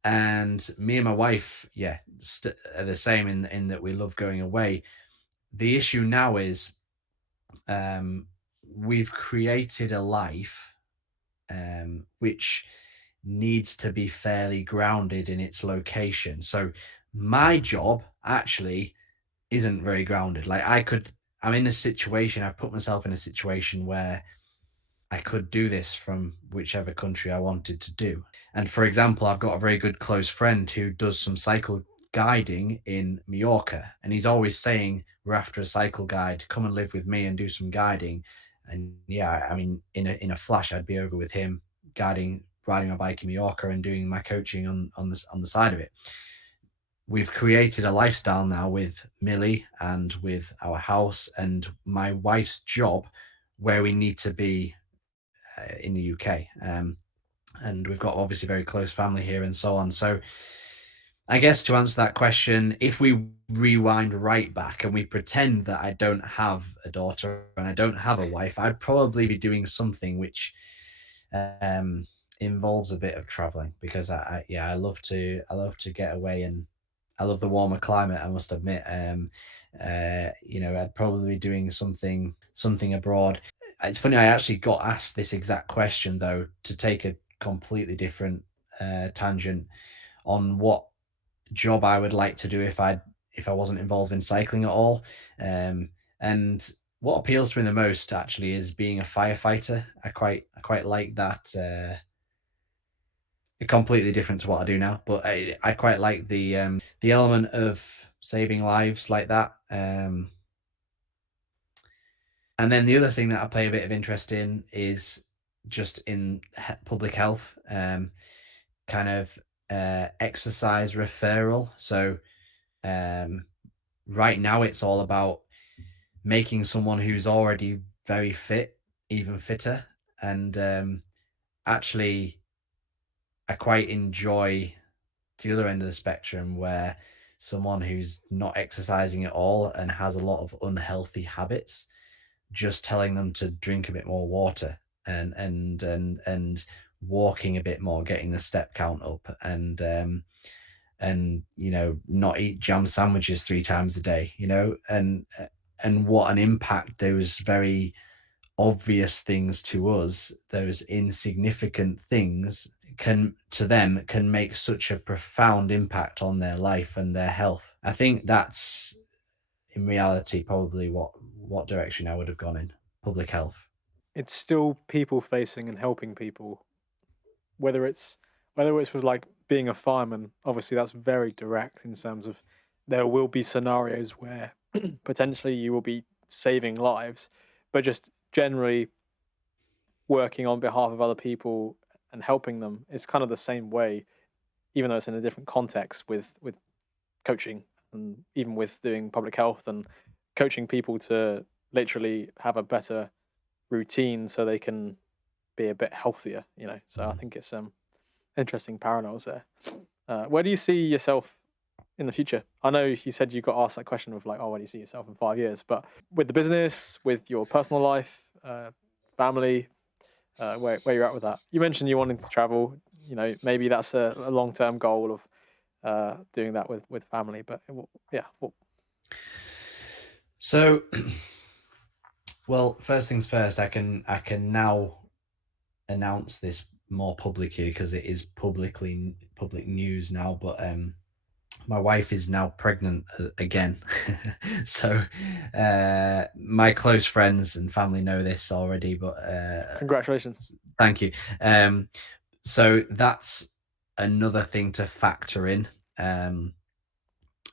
and me and my wife, yeah, are the same in that we love going away. The issue now is um, we've created a life which needs to be fairly grounded in its location. So my job actually isn't very grounded. I'm in a situation, I've put myself in a situation where I could do this from whichever country I wanted to do. And for example, I've got a very good close friend who does some cycle guiding in Mallorca. And he's always saying, we're after a cycle guide, come and live with me and do some guiding. And yeah, I mean, in a flash, I'd be over with him guiding, riding my bike in Mallorca and doing my coaching on the side of it. We've created a lifestyle now with Millie and with our house and my wife's job where we need to be in the UK. And we've got obviously very close family here and so on. So I guess to answer that question, if we rewind right back and we pretend that I don't have a daughter and I don't have a wife, I'd probably be doing something which um, involves a bit of traveling because yeah, I love to get away and I love the warmer climate. I must admit, I'd probably be doing something abroad. It's funny, I actually got asked this exact question though to take a completely different tangent on what job I would like to do if I wasn't involved in cycling at all. And what appeals to me the most actually is being a firefighter. I quite like that. Completely different to what I do now, but I quite like the element of saving lives like that. And then the other thing that I play a bit of interest in is just in public health, kind of exercise referral. So um, right now it's all about making someone who's already very fit even fitter. And actually, I quite enjoy the other end of the spectrum where someone who's not exercising at all and has a lot of unhealthy habits, just telling them to drink a bit more water and walking a bit more, getting the step count up, and not eat jam sandwiches 3 times a day, and what an impact those very obvious things to us, those insignificant things, can make such a profound impact on their life and their health. I think that's in reality probably what direction I would have gone in. Public health. It's still people facing and helping people, whether it's with like being a fireman. Obviously, that's very direct in terms of there will be scenarios where potentially you will be saving lives, but just generally working on behalf of other people and helping them is kind of the same way, even though it's in a different context with coaching and even with doing public health and coaching people to literally have a better routine so they can be a bit healthier. So I Mhm. think it's interesting parallels there. Where do you see yourself in the future? I know you said you got asked that question of like, oh, where do you see yourself in 5 years? But with the business, with your personal life, family, where you're at with that. You mentioned you wanting to travel. Maybe that's a long term goal of doing that with family. But yeah, well, So, well, first things first, I can now announce this more publicly because it is public news now. But my wife is now pregnant again. So my close friends and family know this already, but congratulations. thank you. So that's another thing to factor in. Um,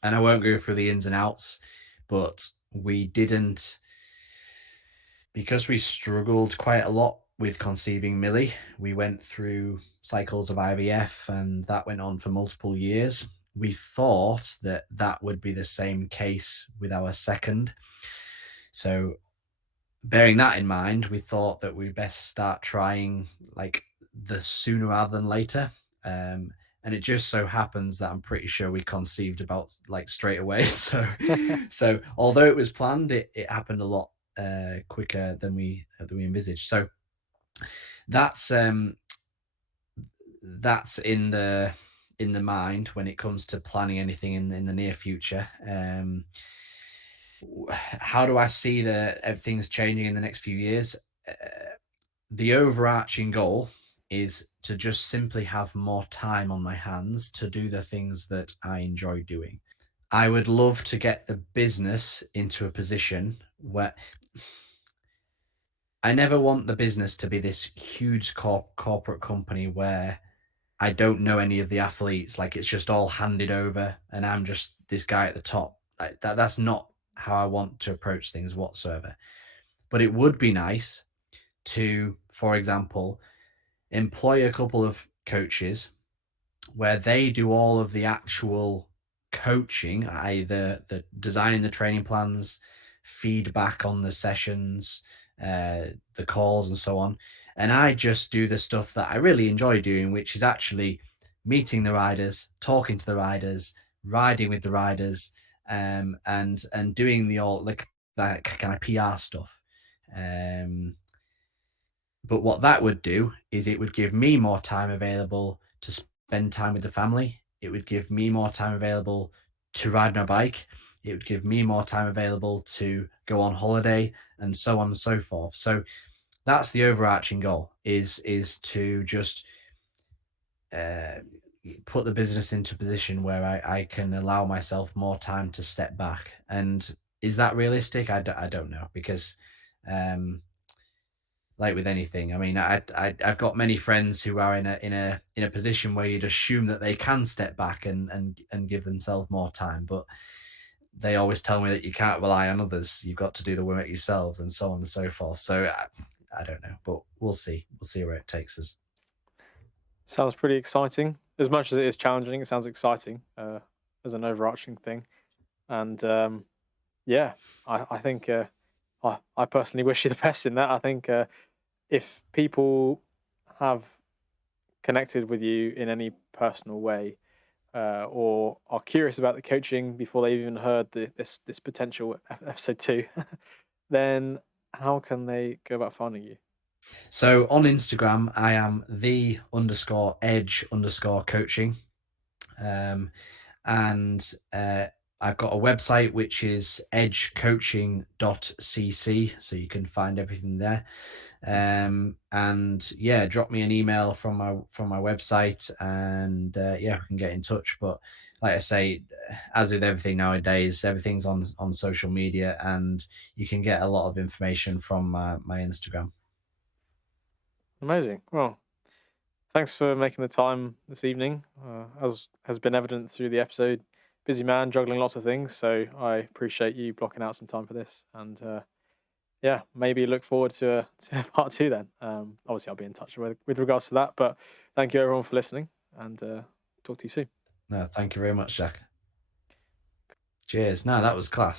and I won't go through the ins and outs, but we didn't, because we struggled quite a lot with conceiving Millie. We went through cycles of IVF, and that went on for multiple years. We thought that that would be the same case with our second. So, bearing that in mind, we thought that we'd best start trying like the sooner rather than later. And it just so happens that I'm pretty sure we conceived about like straight away. So although it was planned, it happened a lot quicker than we envisaged. So that's um, that's in the mind when it comes to planning anything in the near future. How do I see the everything's changing in the next few years? Uh, the overarching goal is to just simply have more time on my hands to do the things that I enjoy doing. I would love to get the business into a position where I never want the business to be this huge corporate company where I don't know any of the athletes. Like it's just all handed over, and I'm just this guy at the top. Like that's not how I want to approach things whatsoever. But it would be nice to, for example, employ a couple of coaches where they do all of the actual coaching, i.e., the designing the training plans, feedback on the sessions, the calls, and so on. And I just do the stuff that I really enjoy doing, which is actually meeting the riders, talking to the riders, riding with the riders, and doing the all like that kind of PR stuff. Um, but what that would do is it would give me more time available to spend time with the family. It would give me more time available to ride my bike. It would give me more time available to go on holiday and so on and so forth. So that's the overarching goal is to just uh, put the business into a position where I can allow myself more time to step back. And is that realistic? I don't know because um, like with anything. I mean, I've got many friends who are in a position where you'd assume that they can step back and give themselves more time, but they always tell me that you can't rely on others. You've got to do the work yourselves, and so on and so forth. So I don't know, but we'll see. We'll see where it takes us. Sounds pretty exciting. As much as it is challenging, it sounds exciting as an overarching thing. And yeah, I think I personally wish you the best in that. I think if people have connected with you in any personal way, or are curious about the coaching before they've even heard this potential episode two, then how can they go about finding you? So on Instagram, I am the_edge_coaching. Um, and I've got a website which is edgecoaching.cc, so you can find everything there. And yeah, drop me an email from my website, and yeah, we can get in touch. But like I say, as with everything nowadays, everything's on social media, and you can get a lot of information from my Instagram. Amazing. Well, thanks for making the time this evening. As has been evident through the episode, busy man, juggling lots of things. So I appreciate you blocking out some time for this. And yeah, maybe look forward to part two then. Obviously, I'll be in touch with regards to that. But thank you everyone for listening, and talk to you soon. No, thank you very much, Jack. Cheers. No, that was class.